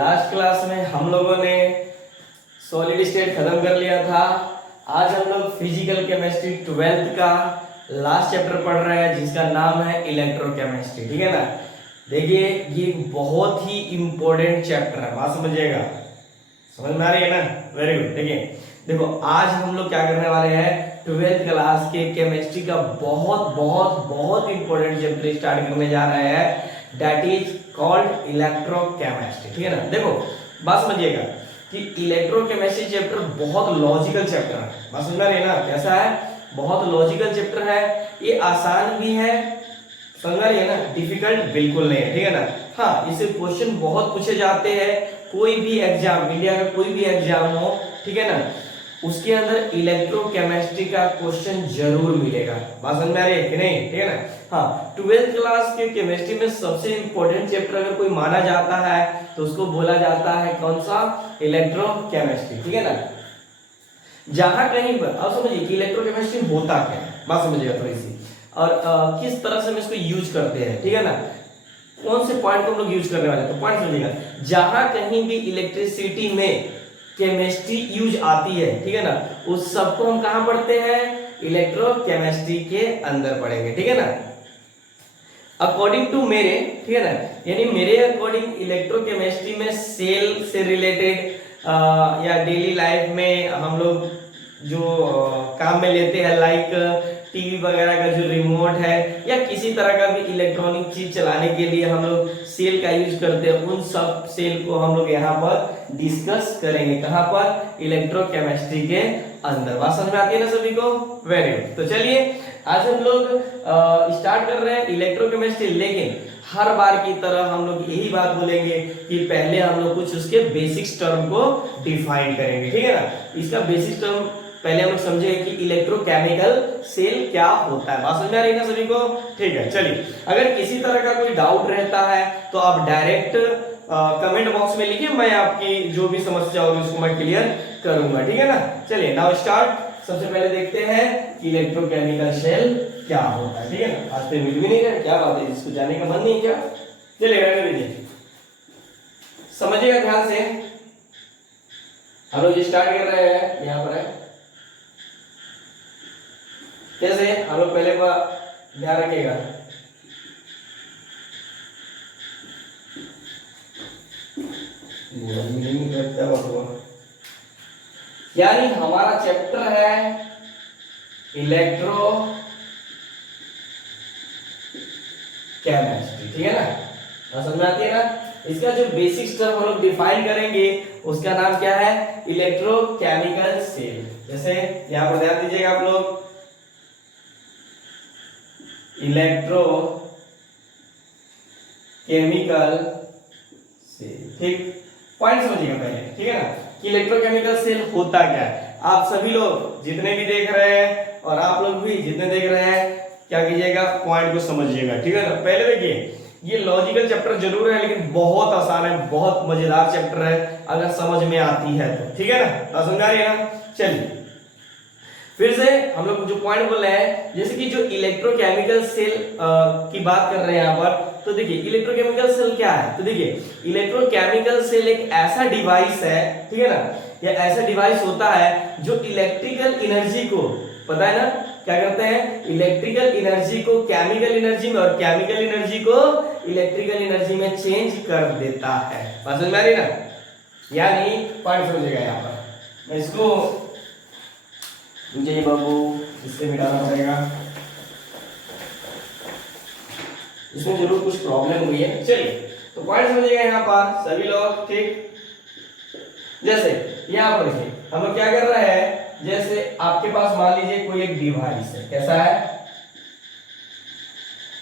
Last class में हम लोगों ने सॉलिड स्टेट खत्म कर लिया था। आज हम लोग फिजिकल केमिस्ट्री 12th का लास्ट चैप्टर पढ़ रहे हैं जिसका नाम है इलेक्ट्रोकेमिस्ट्री। ठीक है ना। देखिए ये बहुत ही इंपॉर्टेंट चैप्टर है, बात समझिएगा। समझ में आ रही है ना? Very good. देखिए देखो आज हम लोग क्या करने वाले हैं, 12th क्लास के केमिस्ट्री का बहुत बहुत बहुत इंपॉर्टेंट चैप्टर स्टार्ट करने जा रहे हैं, दैट इज कॉल्ड इलेक्ट्रोकेमिस्ट्री। ठीक है ना। देखो बात समझिएगा कि इलेक्ट्रोकेमिस्ट्री चैप्टर बहुत लॉजिकल चैप्टर है। बात समझ में आ रही है ना? कैसा है? बहुत लॉजिकल चैप्टर है। ये आसान भी है, समझ में आ रही है ना? डिफिकल्ट बिल्कुल नहीं है। ठीक है ना। हाँ, इससे क्वेश्चन बहुत पूछे जाते हैं। कोई भी एग्जाम, इंडिया का कोई भी एग्जाम हो, ठीक है ना, उसके अंदर इलेक्ट्रोकेमिस्ट्री का क्वेश्चन जरूर मिलेगा। बात समझ में आ रही है कि नहीं? ठीक है ना। हाँ, 12th क्लास के केमिस्ट्री में सबसे इंपॉर्टेंट चैप्टर अगर कोई माना जाता है तो उसको बोला जाता है कौन सा? इलेक्ट्रोकेमिस्ट्री। ठीक है ना। जहां कहीं पर अब समझिए कि इलेक्ट्रोकेमिस्ट्री होता क्या है, बात समझिएगा थोड़ी सी, और किस तरह से हम इसको यूज करते हैं। ठीक है ना। कौन से पॉइंट को हम लोग यूज करने वाले हैं, तो पॉइंट समझिएगा। जहां कहीं भी इलेक्ट्रिसिटी में केमिस्ट्री यूज आती है, ठीक है ना, उस सबको हम कहां पढ़ते हैं? इलेक्ट्रोकेमिस्ट्री के अंदर पढ़ेंगे। ठीक है ना। अकॉर्डिंग टू मेरे, ठीक है ना, यानी मेरे अकॉर्डिंग इलेक्ट्रोकेमिस्ट्री में सेल से रिलेटेड या डेली लाइफ में हम लोग जो काम में लेते हैं, लाइक टीवी वगैरह का जो रिमोट है या किसी तरह का भी इलेक्ट्रॉनिक चीज चलाने के लिए हम लोग सेल का यूज करते हैं, उन सब सेल को हम लोग यहाँ पर डिस्कस करेंगे। कहाँ पर? इलेक्ट्रोकेमिस्ट्री के अंदर। बात समझ में आती है ना सभी को? Very good. तो चलिए आज हम लोग स्टार्ट कर रहे हैं इलेक्ट्रोकेमिस्ट्री, लेकिन हर बार की तरह हम लोग यही बात बोलेंगे कि पहले हम लोग कुछ उसके बेसिक्स टर्म को डिफाइन करेंगे। ठीक है ना। इसका बेसिक टर्म पहले हम लोग समझेंगे कि इलेक्ट्रोकेमिकल सेल क्या होता है। बात समझ में आ रही है ना सभी को? ठीक है। चलिए, अगर किसी तरह का कोई डाउट रहता है तो आप डायरेक्ट कमेंट बॉक्स में लिखिए, मैं आपकी जो भी समस्या होगी उसको मैं क्लियर करूंगा। ठीक है ना। चलिए नाउ स्टार्ट। सबसे पहले देखते हैं कि इलेक्ट्रोकेमिकल सेल क्या होता है। ठीक है ना। आज तो मिल भी नहीं रहा, क्या बात है, जिसको जाने का मन नहीं क्या? चलिए रहने दीजिए, समझिएगा ध्यान से। हम लोग स्टार्ट कर रहे हैं, यहाँ पर है कैसे, हम लोग पहले का ध्यान रखिएगा। यानी हमारा चैप्टर है इलेक्ट्रो केमिस्ट्री। ठीक है ना। समझ में आती है ना? इसका जो बेसिक टर्म हम लोग डिफाइन करेंगे उसका नाम क्या है? Electrochemical cell. जैसे यहां पर ध्यान दीजिएगा आप लोग, इलेक्ट्रो केमिकल सेल। ठीक, पॉइंट समझिएगा पहले। ठीक है ना, कि इलेक्ट्रोकेमिकल सेल होता क्या है। आप सभी लोग जितने भी देख रहे हैं और आप लोग भी जितने देख रहे हैं, क्या कीजिएगा, पॉइंट को समझिएगा। ठीक है ना। पहले देखिए, ये लॉजिकल चैप्टर जरूर है लेकिन बहुत आसान है, बहुत मजेदार चैप्टर है अगर समझ में आती है तो। ठीक है ना। समझ आ रही है ना? चलिए फिर से हम लोग जो पॉइंट बोल रहे हैं, जैसे कि जो इलेक्ट्रोकेमिकल सेल की बात कर रहे हैं यहाँ पर, तो देखिए इलेक्ट्रोकेमिकल सेल क्या है। तो देखिए इलेक्ट्रोकेमिकल सेल एक ऐसा डिवाइस है, ठीक है ना, या ऐसा डिवाइस होता है जो इलेक्ट्रिकल एनर्जी को, पता है ना क्या करते हैं, इलेक्ट्रिकल एनर्जी को केमिकल एनर्जी में और केमिकल एनर्जी को इलेक्ट्रिकल एनर्जी में चेंज कर देता है। बात समझ में आ रही है ना? यानी पॉइंट समझिएगा यहाँ पर, मैं इसको मुझे बाबू इससे मिटाना पड़ेगा, इसमें जरूर कुछ प्रॉब्लम हुई है। चलिए तो पॉइंट समझिएगा यहाँ पर सभी लोग। ठीक, जैसे यहाँ पर देखिए हम लोग क्या कर रहे हैं, जैसे आपके पास मान लीजिए कोई एक डिवाइस है, कैसा है,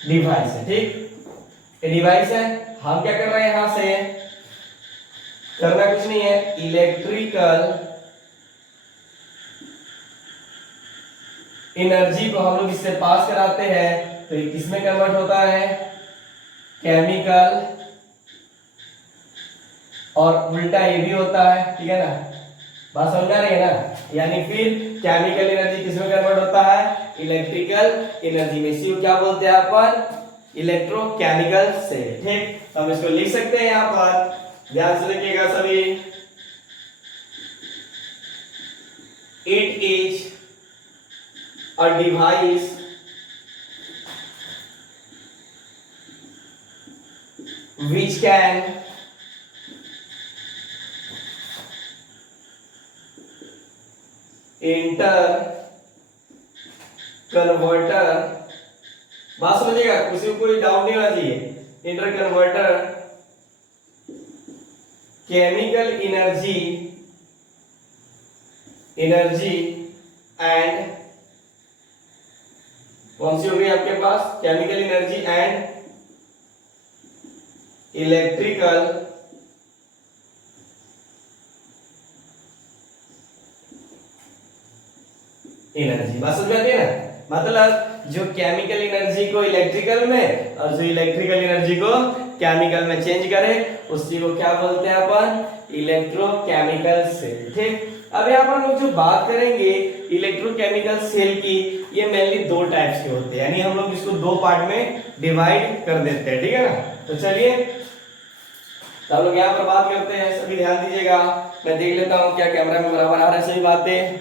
डिवाइस है। ठीक, ये डिवाइस है। हम क्या कर रहे हैं, यहां से करना कुछ नहीं है, इलेक्ट्रिकल एनर्जी को हम लोग इससे पास कराते हैं तो ये किसमें कन्वर्ट होता है? केमिकल, और उल्टा ये भी होता है। ठीक है ना। बात समझ आ रही है ना? यानी फिर केमिकल एनर्जी किसमें कन्वर्ट होता है? इलेक्ट्रिकल एनर्जी में। इसी को क्या बोलते हैं अपन? Electrochemical cell. ठीक, तो हम इसको लिख सकते हैं यहाँ पर ध्यान से देखिएगा सभी। It is a device which can enter converter, बात समझिएगा, किसी को कोई डाउट नहीं होना चाहिए। Inter converter chemical energy and, कौन सी हो गई आपके पास, chemical energy and electrical energy. बात समझ में आती है ना, मतलब जो केमिकल एनर्जी को इलेक्ट्रिकल में और जो इलेक्ट्रिकल एनर्जी को केमिकल में चेंज करे उसी को क्या बोलते हैं अपन, इलेक्ट्रोकेमिकल सेल। ठीक, अब यहाँ पर हम लोग जो बात करेंगे इलेक्ट्रोकेमिकल सेल की, ये मेनली दो टाइप्स के होते हैं, यानी हम लोग इसको दो पार्ट में डिवाइड कर देते हैं। ठीक है ना, तो चलिए तो हम लोग यहाँ पर बात करते हैं, सभी ध्यान दीजिएगा। मैं देख लेता हूँ क्या कैमरा में बराबर आ रहा है सही बातें,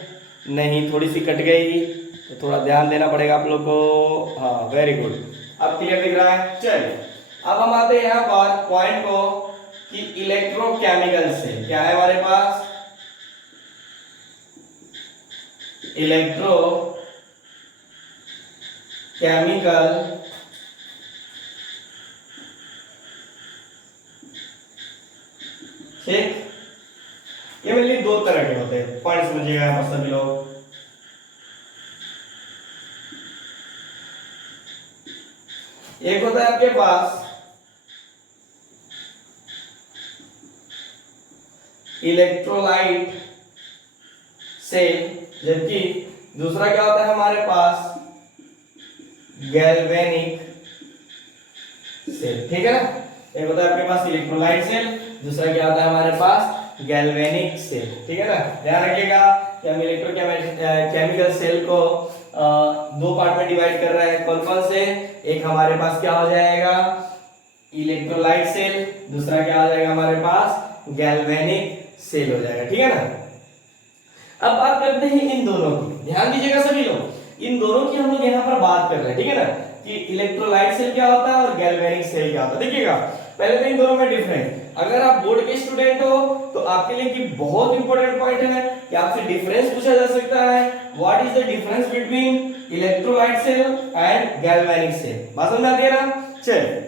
नहीं थोड़ी सी कट गई तो थोड़ा ध्यान देना पड़ेगा आप लोग को। हाँ वेरी गुड, अब क्लियर दिख रहा है। चलिए अब हम आते हैं यहाँ पर पॉइंट को कि इलेक्ट्रोकेमिकल से क्या है हमारे पास, इलेक्ट्रो केमिकल ठीक, ये मेनली दो तरह के होते हैं, पॉइंट समझिएगा यहाँ पर सभी लोग। एक होता है आपके पास इलेक्ट्रोलाइट सेल, जबकि दूसरा क्या होता है हमारे पास, गैल्वेनिक सेल। ठीक है ना, एक होता है आपके पास इलेक्ट्रोलाइट सेल, दूसरा क्या होता है हमारे पास, गैल्वेनिक सेल। ठीक है ना, ध्यान रखिएगा कि हम इलेक्ट्रोकेमिकल सेल को दो पार्ट में डिवाइड कर रहे हैं। कौन कौन से, एक हमारे पास क्या हो जाएगा, इलेक्ट्रोलाइट सेल, दूसरा क्या हो जाएगा हमारे पास, गैल्वेनिक सेल हो जाएगा। ठीक है ना, अब बात करते हैं इन दोनों की, ध्यान दीजिएगा सभी लोग, इन दोनों की हम लोग यहाँ पर बात कर रहे हैं। ठीक है ना, कि इलेक्ट्रोलाइट सेल क्या होता है और गैल्वेनिक सेल क्या होता है। देखिएगा पहले तो इन दोनों में डिफरेंस, अगर आप बोर्ड के स्टूडेंट हो तो आपके लिए कि बहुत इंपॉर्टेंट पॉइंट है कि आपसे डिफरेंस पूछा जा सकता है, what is the difference between electrolyte cell and galvanic cell. बात समझ आती है ना। चलिए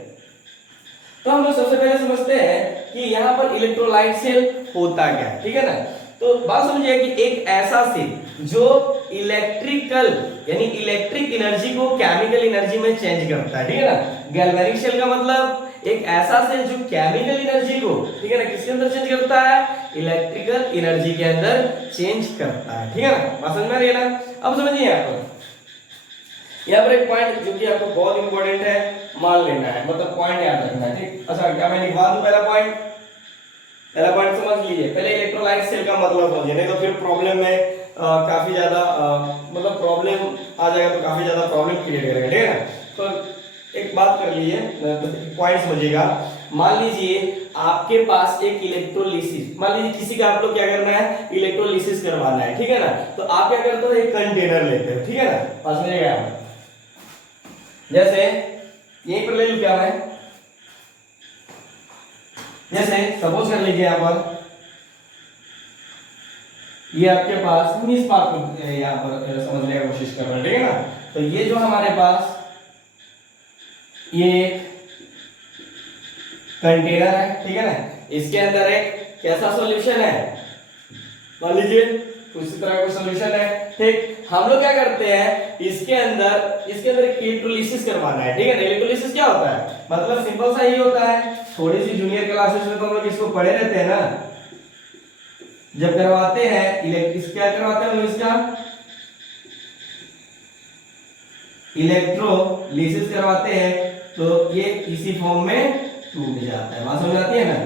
तो हम लोग सबसे पहले समझते हैं कि यहाँ पर इलेक्ट्रोलाइट सेल होता क्या है। ठीक है ना, तो बात समझिए कि एक ऐसा सेल जो इलेक्ट्रिकल यानी इलेक्ट्रिक एनर्जी को केमिकल एनर्जी में चेंज करता है। ठीक है ना, गैल्वेनिक सेल का मतलब एक ऐसा सेल जो केमिकल एनर्जी को, ठीक है ना, किसके अंदर चेंज करता है, इलेक्ट्रिकल एनर्जी के अंदर चेंज करता है। ठीक है ना, बात समझ में आ रही है ना। अब समझिए यहाँ पर एक पॉइंट जो कि आपको बहुत इंपॉर्टेंट है, मान लेना है, मतलब पॉइंट याद रखना है। ठीक, अच्छा क्या मैं लिखवा दूं पहला पॉइंट, पहला पॉइंट समझ लीजिए। पहले इलेक्ट्रोलाइट सेल का मतलब समझिए, नहीं तो फिर प्रॉब्लम में काफी ज्यादा मतलब प्रॉब्लम आ जाएगा, तो काफी ज्यादा प्रॉब्लम क्रिएट करेगा। ठीक है ना, तो एक बात कर लीजिए, पॉइंट समझिएगा। मान लीजिए आपके पास एक इलेक्ट्रोलिसिस, मान लीजिए किसी का आप लोग क्या करना है, इलेक्ट्रोलिसिस करवाना है। ठीक है ना, तो आप क्या करते हो, एक कंटेनर लेते हो। ठीक है ना, बात समझिएगा। जैसे यहीं पर ले लूं क्या मैं, जैसे सपोज कर लीजिए यहाँ पर ये आपके पास, हम इस बात को यहाँ पर समझने की कोशिश कर रहे हैं। ठीक है ना, तो ये जो हमारे पास ये कंटेनर है, ठीक है ना, इसके अंदर एक कैसा सॉल्यूशन है, मान लीजिए उसी तरह का सॉल्यूशन है। ठीक, हम लोग क्या करते हैं, इसके अंदर एक इलेक्ट्रोलिसिस करवाना है। ठीक है ना, इलेक्ट्रोलिसिस क्या होता है, मतलब सिंपल सा ही होता है, थोड़ी सी जूनियर क्लासेस में तो हम लोग इसको पढ़े रहते हैं ना, जब करवाते हैं क्या करवाते हैं इसका इलेक्ट्रोलिसिस करवाते हैं, तो ये इसी फॉर्म में टूट जाता है। बात समझ आती है ना,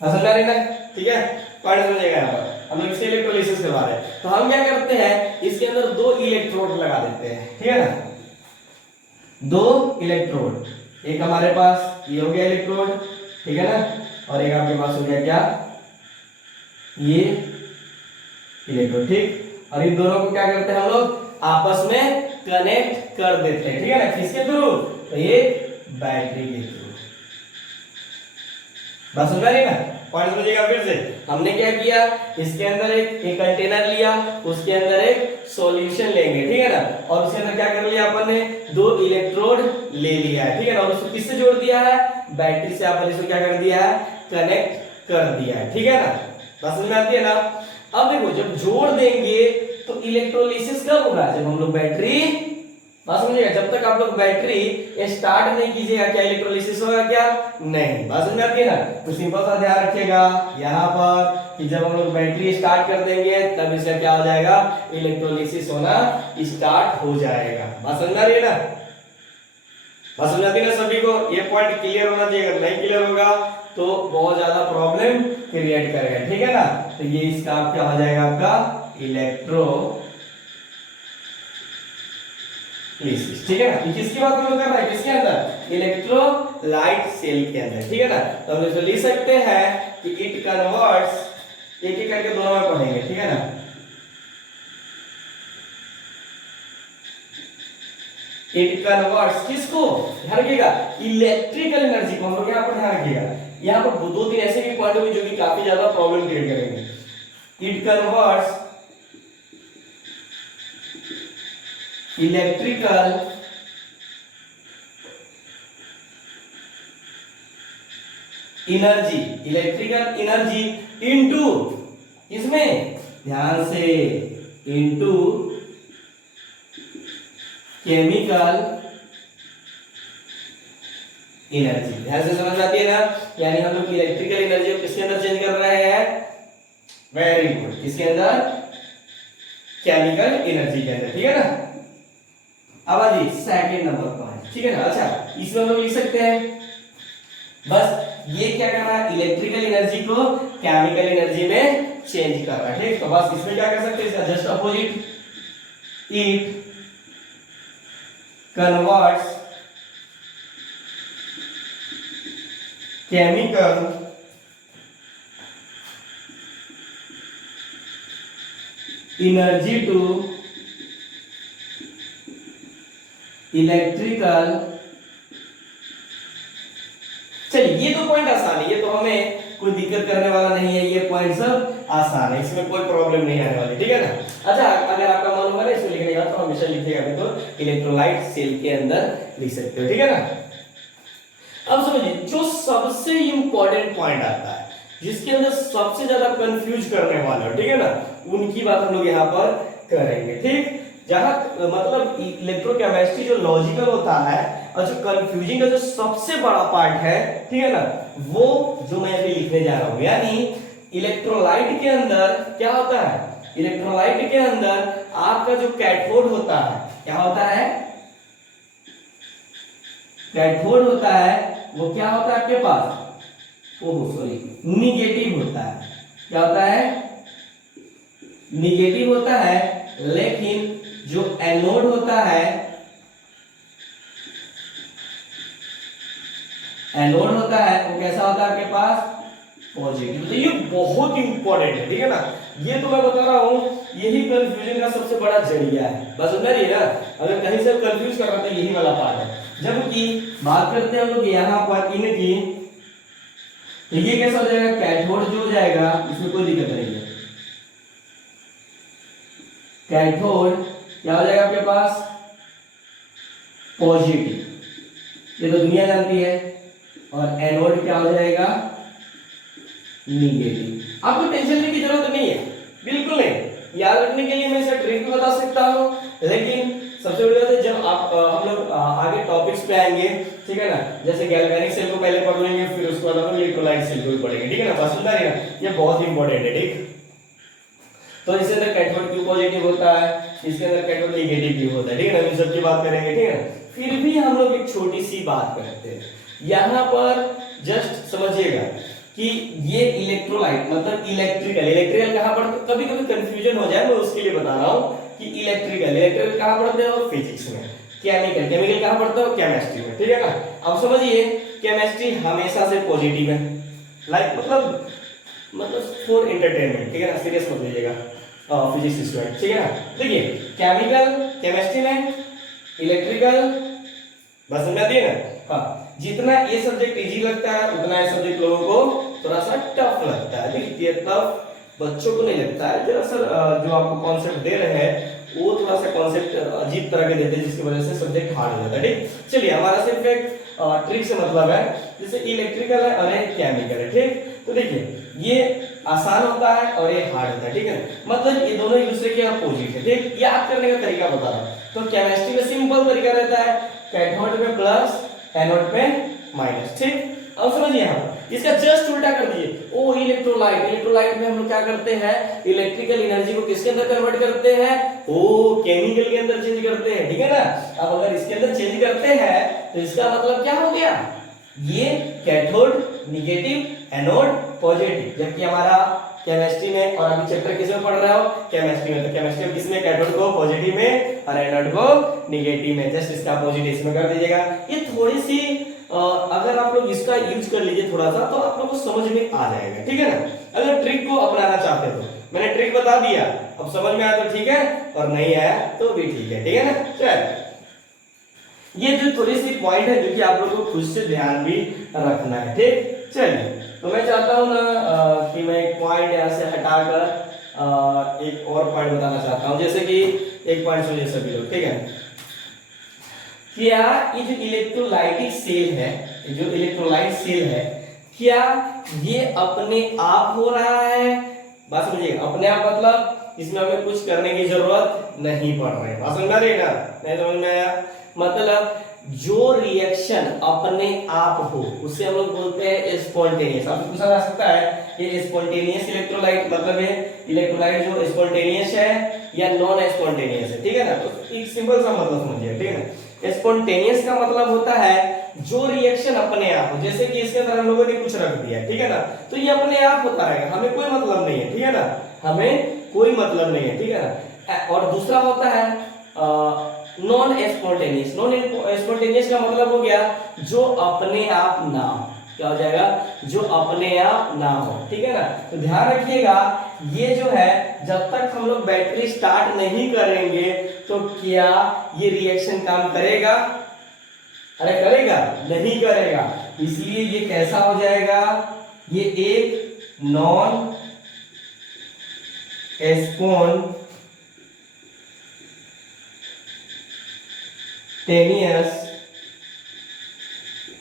समझ आ रही है ना। ठीक है, पढ़ समझिएगा। यहाँ पर हम लोग इससे इलेक्ट्रोलिसिस करवा रहे हैं, तो हम क्या करते हैं, इसके अंदर दो इलेक्ट्रोड लगा देते हैं। ठीक है ना, दो इलेक्ट्रोड, एक हमारे पास ये हो गया इलेक्ट्रोड ठीक है ना, और एक आपके पास हो गया क्या, ये इलेक्ट्रोड। ठीक, और इन दोनों को क्या करते हैं हम लोग, आपस में कनेक्ट कर देते हैं। ठीक है ना, किसके थ्रू, तो ये बैटरी के थ्रू। बस समझ रही ना, पॉइंट समझिएगा फिर से। हमने क्या किया, इसके अंदर एक कंटेनर लिया, उसके अंदर एक सॉल्यूशन लेंगे, ठीक है ना, और उसके अंदर क्या कर लिया अपन ने, दो इलेक्ट्रोड ले लिया है, ठीक है ना, और उसको किससे जोड़ दिया है, बैटरी से अपन इसको क्या कर दिया है, कनेक्ट कर दिया है। ठीक है ना, बात समझ में आती है ना। अब देखो, जब जोड़ देंगे तो इलेक्ट्रोलिसिस कब होगा, जब हम लोग बैटरी, बात समझिएगा, जब तक आप लोग बैटरी स्टार्ट नहीं कीजिएगा क्या इलेक्ट्रोलिसिस होगा क्या, नहीं। बात समझ में आती है ना, तो सिंपल सा ध्यान रखिएगा यहाँ पर कि जब हम लोग बैटरी स्टार्ट कर देंगे तब इसका क्या हो जाएगा, इलेक्ट्रोलिसिस होना स्टार्ट हो जाएगा। बात समझ में आ रही है ना, बात समझ आती है ना सभी को, ये पॉइंट क्लियर होना चाहिए, अगर नहीं क्लियर होगा तो बहुत ज्यादा प्रॉब्लम क्रिएट करेगा। ठीक है ना, तो ये इसका क्या हो जाएगा, आपका इलेक्ट्रो, ठीक है ना, किसकी बात हम लोग कर रहे हैं, किसके अंदर, इलेक्ट्रोलाइट सेल के अंदर। ठीक है ना, तो हम इसको लिख सकते हैं कि इट कन्वर्ट्स, एक एक करके दोनों में पढ़ेंगे। ठीक है ना, इट कन्वर्ट्स किसको, ध्यान रखिएगा, इलेक्ट्रिकल एनर्जी को। हम लोग यहाँ पर ध्यान रखिएगा, यहाँ पर दो तीन ऐसे भी पॉइंट होंगे जो कि काफी ज्यादा प्रॉब्लम क्रिएट करेंगे। It converts electrical energy, electrical energy into, इसमें ध्यान से, इनटू केमिकल एनर्जी। ध्यान से समझ आती है ना, यानी हम लोग इलेक्ट्रिकल एनर्जी को किसके अंदर चेंज कर रहे हैं, वेरी गुड, किसके अंदर, केमिकल एनर्जी के अंदर। ठीक है ना, अब आइए सेकंड नंबर पॉइंट। ठीक है ना, अच्छा इसमें हम लोग लिख सकते हैं, बस ये क्या कर रहा है, इलेक्ट्रिकल एनर्जी को केमिकल एनर्जी में चेंज कर रहा है। ठीक, तो बस इसमें क्या कर सकते हैं, इसका just opposite, it converts chemical energy to electrical. चलिए ये तो पॉइंट आसान है, ये तो हमें कोई दिक्कत करने वाला नहीं है, ये पॉइंट सब आसान है, इसमें कोई प्रॉब्लम नहीं आने वाली। ठीक है ना, अच्छा अगर आपका मन होगा ना इसको लिखने का तो हमेशा लिखिएगा, नहीं तो इलेक्ट्रोलाइट सेल के अंदर लिख सकते हो। ठीक है ना, अब समझिए जो सबसे इंपॉर्टेंट पॉइंट आता है, जिसके अंदर सबसे ज्यादा कंफ्यूज करने वाला है, ठीक है ना, उनकी बात हम लोग यहाँ पर करेंगे। ठीक, जहां मतलब इलेक्ट्रोकेमिस्ट्री जो लॉजिकल होता है और जो कंफ्यूजिंग का जो सबसे बड़ा पार्ट है, ठीक है ना, वो जो मैं अभी लिखने जा रहा हूं, यानी इलेक्ट्रोलाइट के अंदर क्या होता है, इलेक्ट्रोलाइट के अंदर आपका जो कैथोड होता है, क्या होता है, कैथोड होता है, वो क्या होता है आपके पास, ओह सॉरी, निगेटिव होता है। क्या होता है, निगेटिव होता है, लेकिन जो एनोड होता है, एनोड होता है वो कैसा होता है आपके पास, पॉजिटिव। तो ये बहुत इंपॉर्टेंट है। ठीक है ना, ये तो मैं बता रहा हूं, यही कंफ्यूजन का सबसे बड़ा जरिया है। बस समझ रही है ना, अगर कहीं से कंफ्यूज कर रहा था यही वाला पार्ट है। जबकि बात करते हैं हम लोग यहाँ पर इनकी, तो ये कैसा हो जाएगा, कैथोड जो हो जाएगा इसमें कोई दिक्कत नहीं है, कैथोड क्या हो जाएगा आपके पास, पॉजिटिव, ये तो दुनिया जानती है, और एनोड क्या हो जाएगा, निगेटिव। आपको टेंशन लेने की जरूरत नहीं है, बिल्कुल नहीं। याद रखने के लिए मैं इसे ट्रिक भी बता सकता हूं, लेकिन सबसे बड़ी बात है जब आप हम लोग आगे टॉपिक्स पे आएंगे, ठीक है ना, जैसे गैल्वेनिक सेल को पहले पढ़ लेंगे, फिर उसके बाद हम इलेक्ट्रोलाइट सेल को भी पढ़ेंगे। ठीक है ना, बात समझ आ रही है ना, ये बहुत इंपॉर्टेंट है। ठीक, तो इसके अंदर कैथोड क्यों पॉजिटिव होता है, इसके अंदर कैथोड निगेटिव क्यों होता है, ठीक है ना, इन सब की बात करेंगे। ठीक है, फिर भी हम लोग एक छोटी सी बात करते हैं यहाँ पर, जस्ट समझिएगा कि ये इलेक्ट्रोलाइट मतलब इलेक्ट्रिकल, इलेक्ट्रिकल कहाँ पढ़ते, कभी कभी कंफ्यूजन हो जाए, मैं उसके लिए बता रहा हूँ कि इलेक्ट्रिकल, इलेक्ट्रिकल कहाँ पढ़ते हो, फिजिक्स में, केमिकल, केमिकल कहाँ पढ़ते हो, केमिस्ट्री में। ठीक है ना, अब समझिए केमिस्ट्री हमेशा से पॉजिटिव है, लाइक मतलब फॉर एंटरटेनमेंट, ठीक है ना, सीरियस मत लीजिएगा फिजिक्स स्टूडेंट, ठीक है ना। देखिए केमिकल केमिस्ट्री में, इलेक्ट्रिकल, बस समझ आती है ना। हाँ, जितना ये सब्जेक्ट इजी लगता है उतना ये सब्जेक्ट लोगों को थोड़ा सा टफ लगता है। देखिए टफ बच्चों को नहीं लगता है, दरअसल जो आपको कॉन्सेप्ट दे रहे हैं वो थोड़ा सा कॉन्सेप्ट अजीब तरह के देते हैं, जिसकी वजह से सब्जेक्ट हार्ड हो जाता है। ठीक, चलिए हमारा सिर्फ एक ट्रिक से मतलब है, जैसे इलेक्ट्रिकल है और एक केमिकल है, ठीक। तो देखिए ये आसान होता है और ये हार्ड होता है, ठीक है, मतलब ये दोनों एक दूसरे के अपोजिट है। ठीक, याद करने का तरीका बता रहा हूं। तो केमिस्ट्री में सिंपल तरीका रहता है, कैथोड में प्लस एनोड में माइनस, ठीक। अब समझिए हम इसका जस्ट उल्टा कर दिए, ओ इलेक्ट्रोलाइट, इलेक्ट्रोलाइट में हम लोग क्या करते हैं, इलेक्ट्रिकल एनर्जी को किसके अंदर कन्वर्ट करते हैं, ओ केमिकल के अंदर चेंज करते हैं, ठीक है ना। अब अगर इसके अंदर चेंज करते हैं तो इसका मतलब क्या हो गया, ये कैथोड निगेटिव, एनोड पॉजिटिव। जबकि हमारा केमिस्ट्री में, और अभी चैप्टर किसमें पढ़ रहे हो, केमिस्ट्री में, तो केमिस्ट्री में किसमें, कैथोड को पॉजिटिव में और एनोड को निगेटिव में, जस्ट इसका अपोजिट इसमें कर दीजिएगा। ये थोड़ी सी अगर आप लोग इसका यूज कर लीजिए थोड़ा सा तो आप लोग को समझ में आ जाएगा, ठीक है ना। अगर ट्रिक को अपनाना चाहते हो तो मैंने ट्रिक बता दिया, अब समझ में आया तो ठीक है, और नहीं आया तो भी ठीक है ना। चल ये जो थोड़ी सी पॉइंट है जो कि आप लोग को खुद से ध्यान भी रखना है, ठीक। चलिए तो मैं चाहता हूं ना कि मैं एक पॉइंट यहां से हटाकर एक और पॉइंट बताना चाहता हूं, जैसे कि एक पॉइंट सुनिए सभी लोग, ठीक है। क्या ये जो इलेक्ट्रोलाइटिक सेल है, जो इलेक्ट्रोलाइट सेल है, क्या ये अपने आप हो रहा है, बात समझिए, अपने आप मतलब इसमें हमें कुछ करने की जरूरत नहीं पड़ रही है, बात समझ रही है ना, नहीं समझ में आया, मतलब जो रिएक्शन अपने आप हो उसे हम लोग बोलते हैं स्पॉन्टेनियस। आपको पूछा जा सकता है ये स्पॉन्टेनियस इलेक्ट्रोलाइट मतलब है इलेक्ट्रोलाइट जो स्पॉन्टेनियस है या नॉन स्पॉन्टेनियस है, ठीक है ना। तो एक सिंपल सा मतलब समझिए, ठीक है ना। स्पॉन्टेनियस का मतलब होता है जो रिएक्शन अपने आप हो, जैसे कि इसके अंदर हम लोगों ने कुछ रख दिया, ठीक है ना, तो ये अपने आप होता रहेगा, हमें कोई मतलब नहीं है, ठीक है ना, हमें कोई मतलब नहीं है, ठीक है ना। और दूसरा होता है नॉन स्पॉन्टेनियस। नॉन स्पॉन्टेनियस का मतलब हो गया जो अपने आप ना हो, क्या हो जाएगा, जो अपने आप ना हो, ठीक है ना। तो ध्यान रखिएगा ये जो है जब तक हम लोग बैटरी स्टार्ट नहीं करेंगे तो क्या ये रिएक्शन काम करेगा, अरे करेगा, नहीं करेगा, इसलिए ये कैसा हो जाएगा, ये एक नॉन स्पॉन्टेनियस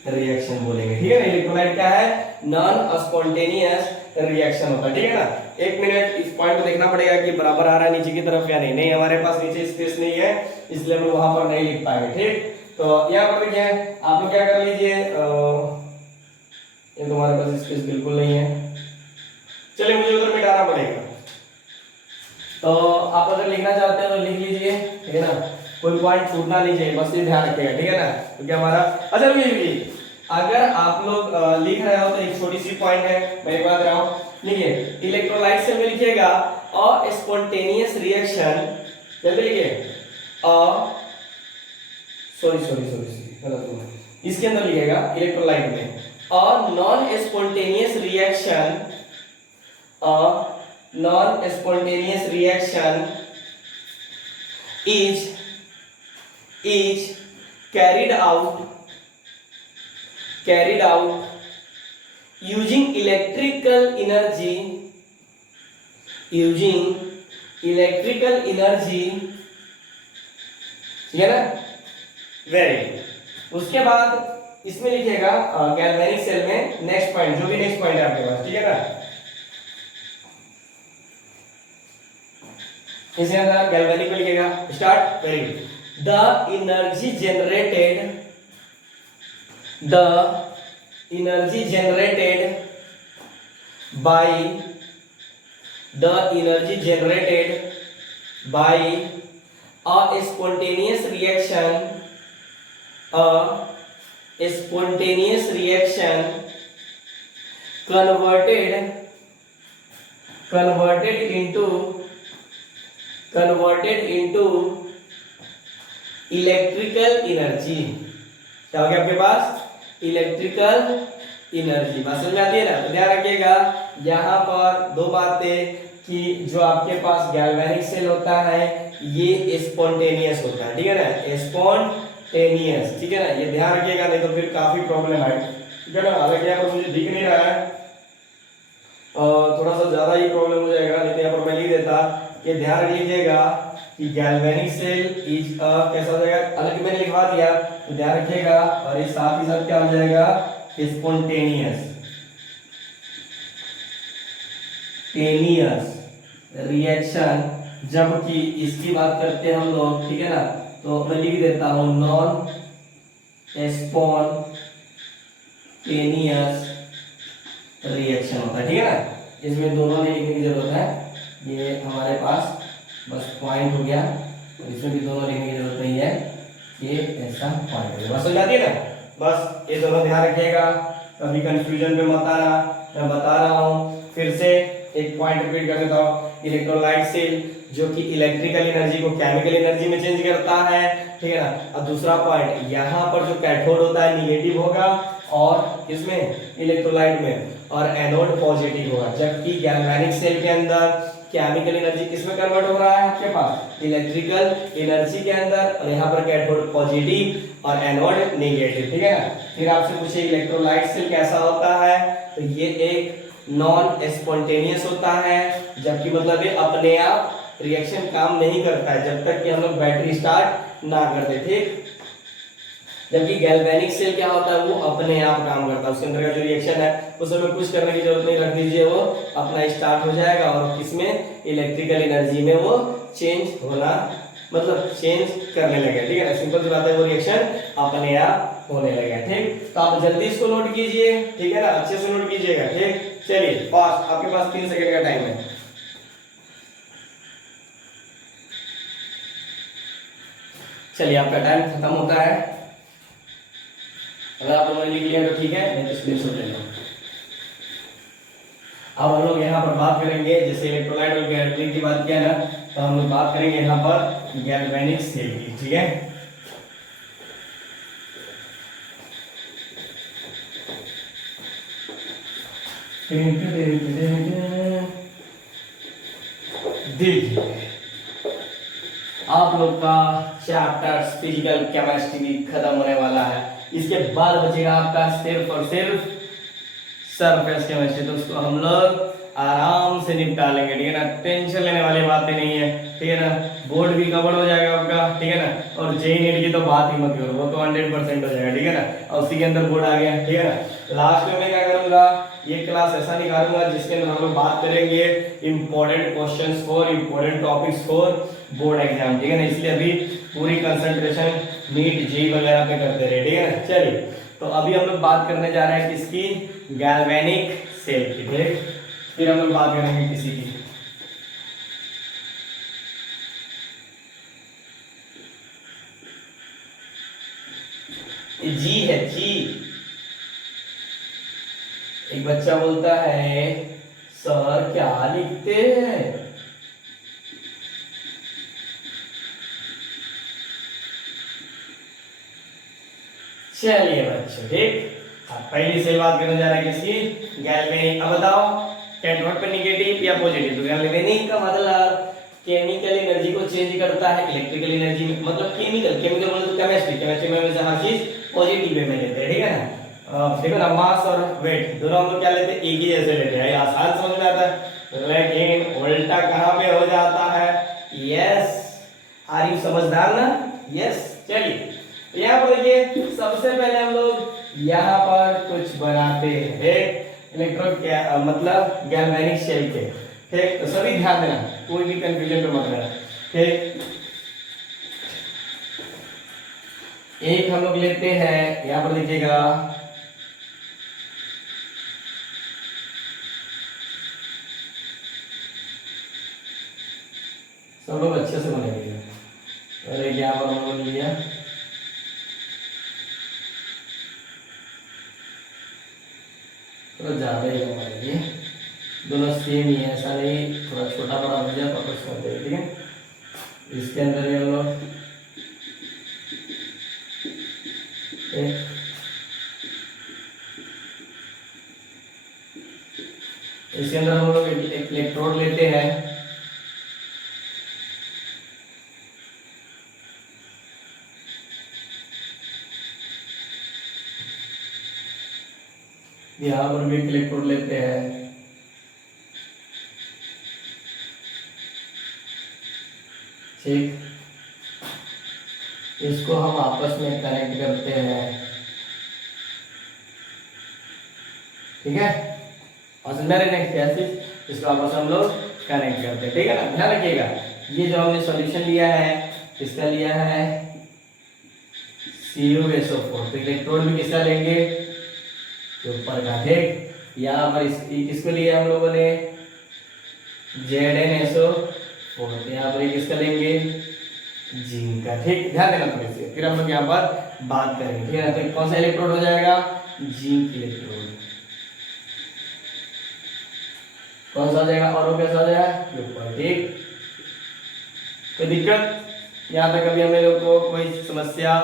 रिएक्शन बोलेंगे, ठीक है ना। इलेक्ट्रोलाइट क्या है, नॉन स्पॉन्टेनियस रिएक्शन होता है, ठीक है ना। एक मिनट इस पॉइंट को देखना पड़ेगा कि बराबर आ रहा है नीचे की तरफ या नहीं, नहीं हमारे पास नीचे स्पेस नहीं है इसलिए हम लोग वहां पर नहीं लिख पाएंगे, ठीक। तो यहाँ पर क्या है, आप लोग क्या कर लीजिए, ये तुम्हारे पास स्पेस बिल्कुल नहीं है, चलिए मुझे उधर मिटाना पड़ेगा। तो आप अगर लिखना चाहते हो तो लिख लीजिए, ठीक है ना, कोई पॉइंट छूटना नहीं चाहिए, बस ये ध्यान रखिएगा, ठीक है ना। क्योंकि हमारा अच्छा ये अगर आप लोग लिख रहे हो तो एक छोटी सी पॉइंट है, मैं एक बात रहा हूं, लिखिए इलेक्ट्रोलाइट से लिखिएगा अ स्पॉन्टेनियस रिएक्शन, जल्दी लिखिए सॉरी गलत हुआ, इसके अंदर लिखिएगा इलेक्ट्रोलाइट में a non spontaneous reaction is carried out using electrical energy ठीक है ना, वेरी गुड। उसके बाद इसमें लिखिएगा गैल्वेनिक सेल में नेक्स्ट पॉइंट, जो भी नेक्स्ट पॉइंट है आपके पास, ठीक है ना, इसके अंदर गैल्वेनिक में लिखिएगा start, very good. The energy generated by a spontaneous reaction converted into electrical energy, क्या हो गया आपके पास, इलेक्ट्रिकल एनर्जी। बात समझ में आती है ना? तो ध्यान रखिएगा यहाँ पर दो बातें कि जो आपके पास गैल्वेनिक सेल होता है ये स्पॉन्टेनियस होता है, ठीक है ना, स्पॉन्टेनियस, ठीक है ना, ये ध्यान रखिएगा नहीं तो फिर काफी प्रॉब्लम है, ठीक है ना। हालांकि यहाँ पर मुझे दिख नहीं रहा है, थोड़ा सा ज्यादा ही प्रॉब्लम हो जाएगा, नहीं तो यहाँ पर मैं लिख देता कि ध्यान रख लीजिएगा कि गैल्वेनिक सेल इज कैसा हो जाएगा, हालांकि मैंने लिखवा दिया तो ध्यान रखिएगा, और इस साथ ही साथ क्या हो जाएगा, स्पॉन्टेनियस रिएक्शन। जबकि इसकी बात करते हैं हम लोग, ठीक है ना, तो मैं लिख देता हूं नॉन स्पॉन्टेनियस रिएक्शन होता है, ठीक है ना। इसमें दोनों नहीं लिखने की जरूरत है, ये हमारे पास बस पॉइंट हो गया, और इसमें भी दोनों लिखने की जरूरत नहीं है, ये ऐसा पॉइंट हो गया, बस हो जाती है ना। बस ये दोनों ध्यान रखिएगा, कभी कंफ्यूजन पे मत आना। मैं बता रहा हूँ फिर से, एक पॉइंट रिपीट कर देता हूँ, इलेक्ट्रोलाइट सेल जो कि इलेक्ट्रिकल एनर्जी को केमिकल एनर्जी में चेंज करता है, ठीक है ना। और दूसरा पॉइंट, यहाँ पर जो कैथोड होता है निगेटिव होगा, और इसमें इलेक्ट्रोलाइट में, और एनोड पॉजिटिव होगा। जबकि गैल्वेनिक सेल के अंदर केमिकल एनर्जी किसमें कन्वर्ट हो रहा है, आपके पास इलेक्ट्रिकल एनर्जी के अंदर, और यहाँ पर कैथोड पॉजिटिव और एनोड नेगेटिव, ठीक है ना। फिर आपसे पूछे इलेक्ट्रोलाइट सेल कैसा होता है, तो ये एक नॉन स्पॉन्टेनियस होता है, जबकि मतलब ये अपने आप रिएक्शन काम नहीं करता है जब तक कि हम लोग बैटरी स्टार्ट ना कर दे, ठीक। जबकि गैल्वेनिक सेल क्या होता है, वो अपने आप काम करता है, उसके अंदर का जो रिएक्शन है उसमें कुछ करने की जरूरत नहीं, रख दीजिए, वो अपना स्टार्ट हो जाएगा, और किसमें, इलेक्ट्रिकल एनर्जी में वो चेंज होना, मतलब चेंज करने लगे, ठीक है ना। सिंपल सी बात है, वो रिएक्शन अपने आप होने लगे, ठीक। तो आप जल्दी इसको नोट कीजिए, ठीक है ना, अच्छे से नोट कीजिएगा, ठीक। चलिए फास्ट, आपके पास 3 सेकंड का टाइम है। चलिए आपका टाइम खत्म होता है, अगर आप लोगों ने लिख लिया तो ठीक है, नहीं तो स्क्रीनशॉट ले लो। अब हम लोग यहाँ पर बात करेंगे, जैसे इलेक्ट्रोलाइट और गैल्वेनिक की बात किया ना, तो हम लोग बात करेंगे यहाँ पर गैल्वेनिक सेल की, ठीक है। देखिए आप लोग का चैप्टर फिजिकल केमिस्ट्री भी खत्म होने वाला है, इसके बाद बचेगा आपका सिर्फ और सिर्फ सरफेस केमिस्ट्री। तो उसको हम लोग आराम से निपटा लेंगे, ठीक है ना, टेंशन लेने वाली बातें नहीं है, ठीक है ना। बोर्ड भी कवर हो जाएगा आपका, ठीक है ना, और जेई नीट की तो बात ही मत करो, वो तो 100% हो जाएगा, ठीक है ना, और उसी के अंदर बोर्ड आ गया, ठीक है ना। लास्ट में मैं क्या करूंगा, ये क्लास ऐसा निकालूंगा जिसके अंदर हम लोग बात करेंगे important questions for important topics for board exam, ठीक है ना। इसलिए अभी पूरी कंसंट्रेशन नीट जेई वगैरह पे करते रहे, ठीक है ना। चलिए तो अभी हम लोग बात करने जा रहे हैं किसकी, गैल्वेनिक सेल की, ठीक। फिर हम लोग बात करेंगे किसी की, जी है जी। एक बच्चा बोलता है सर क्या लिखते हैं, चलिए बच्चों, ठीक। पहली से बात करने जा रहे हैं किसकी, गैल्वेनिक। अब बताओ कैथोड पे नेगेटिव या पॉजिटिव, तो गैल्वेनिक का मतलब केमिकल एनर्जी को चेंज करता है इलेक्ट्रिकल एनर्जी में, मतलब केमिकल मतलब केमिस्ट्री में वैसे हर चीज पॉजिटिव वे में लेते हैं, ठीक है ना। देखो ना, मास और वेट दोनों हम लोग क्या लेते हैं, एक ही जैसे लेते हैं, आसान समझ में आता है, लेकिन उल्टा कहां पे हो जाता है, यस, आर यू समझदार ना, यस। चलिए यहाँ पर देखिए, सबसे पहले हम लोग यहाँ पर कुछ बनाते हैं इलेक्ट्रो मतलब गैल्वेनिक सेल के, ठीक। तो सभी ध्यान देना, कोई भी कंफ्यूजन पे मत रहना, ठीक। एक हम लोग लेते हैं, यहाँ पर देखिएगा, सब लोग अच्छे से बनेंगे। अरे यहाँ पर हम लोग लिया, थोड़ा ज्यादा ही बनाएंगे, दोनों सेम ही है, ऐसा नहीं थोड़ा छोटा बड़ा हो जाए तो कुछ कर देंगे, ठीक है। इसके अंदर भी हम लोग इसके अंदर हम लोग एक इलेक्ट्रोड लेते हैं, यहाँ पर भी एक इलेक्ट्रोड लेते हैं, ठीक, इसको हम आपस में कनेक्ट करते हैं, ठीक है, और समझ रहे हैं कैसे इसको आपस में हम लोग कनेक्ट करते हैं, ठीक है ना। ध्यान रखिएगा, ये जो हमने सॉल्यूशन लिया है इसका लिया है CuSO4, तो इलेक्ट्रोड भी किसका लेंगे, ऊपर का, ठीक। यहाँ पर किसको लिया हम लोगों ने ZnSO4, यहाँ पर किसका लेंगे जिंक का, ठीक। ध्यान देना थोड़ी सी, फिर हम लोग यहाँ पर बात करेंगे, ठीक है। तो कौन सा इलेक्ट्रोड हो जाएगा, जिंक इलेक्ट्रोड, कौन सा हो जाएगा, और वो कैसा हो जाएगा ऊपर, ठीक। कोई दिक्कत, यहाँ तक अभी हमें लोग को कोई समस्या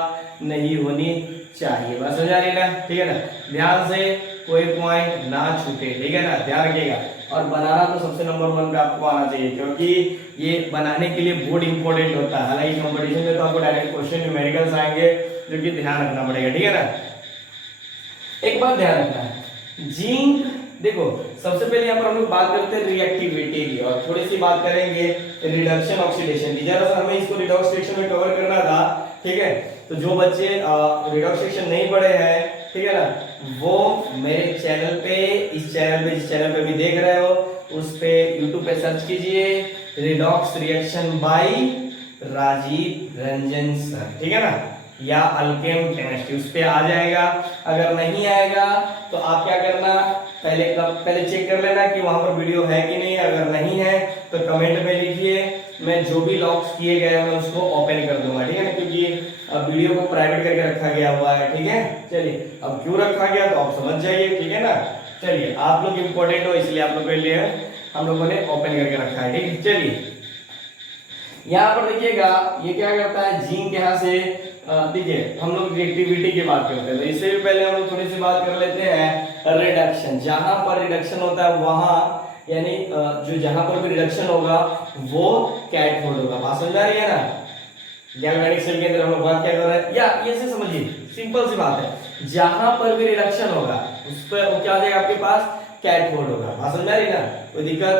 नहीं होनी चाहिए, बस हो जा रही है ना, ठीक है ना। ध्यान से कोई पॉइंट ना छूटे, ठीक है ना, ध्यान रखिएगा। और बनाना तो सबसे नंबर 1 पे आपको आना चाहिए, क्योंकि ये बनाने के लिए बहुत इंपॉर्टेंट होता है। हालांकि कंपटीशन में तो आपको डायरेक्ट क्वेश्चन न्यूमेरिकल्स आएंगे, जो कि ध्यान रखना पड़ेगा, ठीक है ना। एक बात ध्यान रखना है, जिंक देखो, सबसे पहले यहाँ पर हम लोग बात करते हैं रिएक्टिविटी की, और थोड़ी सी बात करेंगे रिडक्शन ऑक्सीडेशन की। जरा सा हमें इसको रिडॉक्स सेक्शन में कवर करना था, ठीक है। तो जो बच्चे रिडॉक्स सेक्शन नहीं पढ़े हैं, ठीक है ना, वो मेरे चैनल पे, इस चैनल पे, जिस चैनल पे भी देख रहे हो, उस पे यूट्यूब पे सर्च कीजिए redox reaction by Rajiv Ranjan sir, ठीक है ना, या अल्केम केमिस्ट्री, उस पे आ जाएगा। अगर नहीं आएगा तो आप क्या करना, पहले चेक कर लेना कि वहां पर वीडियो है कि नहीं। अगर नहीं है तो कमेंट में लिखिए, मैं जो भी लॉक्स किए गए मैं उसको ओपन कर दूंगा, ठीक है ना, क्योंकि अब वीडियो को प्राइवेट करके रखा गया हुआ है, ठीक है। चलिए, अब क्यों रखा गया तो आप समझ जाइए, ठीक है ना। चलिए, आप लोग इम्पोर्टेंट हो इसलिए आप लोग के लिए हम लोगों ने ओपन करके रखा है, ठीक है। चलिए, यहाँ पर देखिएगा, ये क्या करता है, जिंक यहाँ से, देखिए हम लोग रिएक्टिविटी की बात करते हैं, तो इससे भी पहले हम लोग थोड़ी सी बात कर लेते हैं रिडक्शन। जहां पर रिडक्शन होता है वहां, यानी जो जहां पर भी रिडक्शन होगा वो कैथोड होगा, बात समझ आ रही है ना। गैल्वेनिक सेल के अंदर हम लोग बात क्या कर रहे हैं, या ये से समझिए, सिंपल सी बात है, जहां पर भी रिडक्शन होगा उस पर वो क्या आ जाएगा, आपके पास कैथोड होगा, बात समझ आ रही ना, कोई दिक्कत।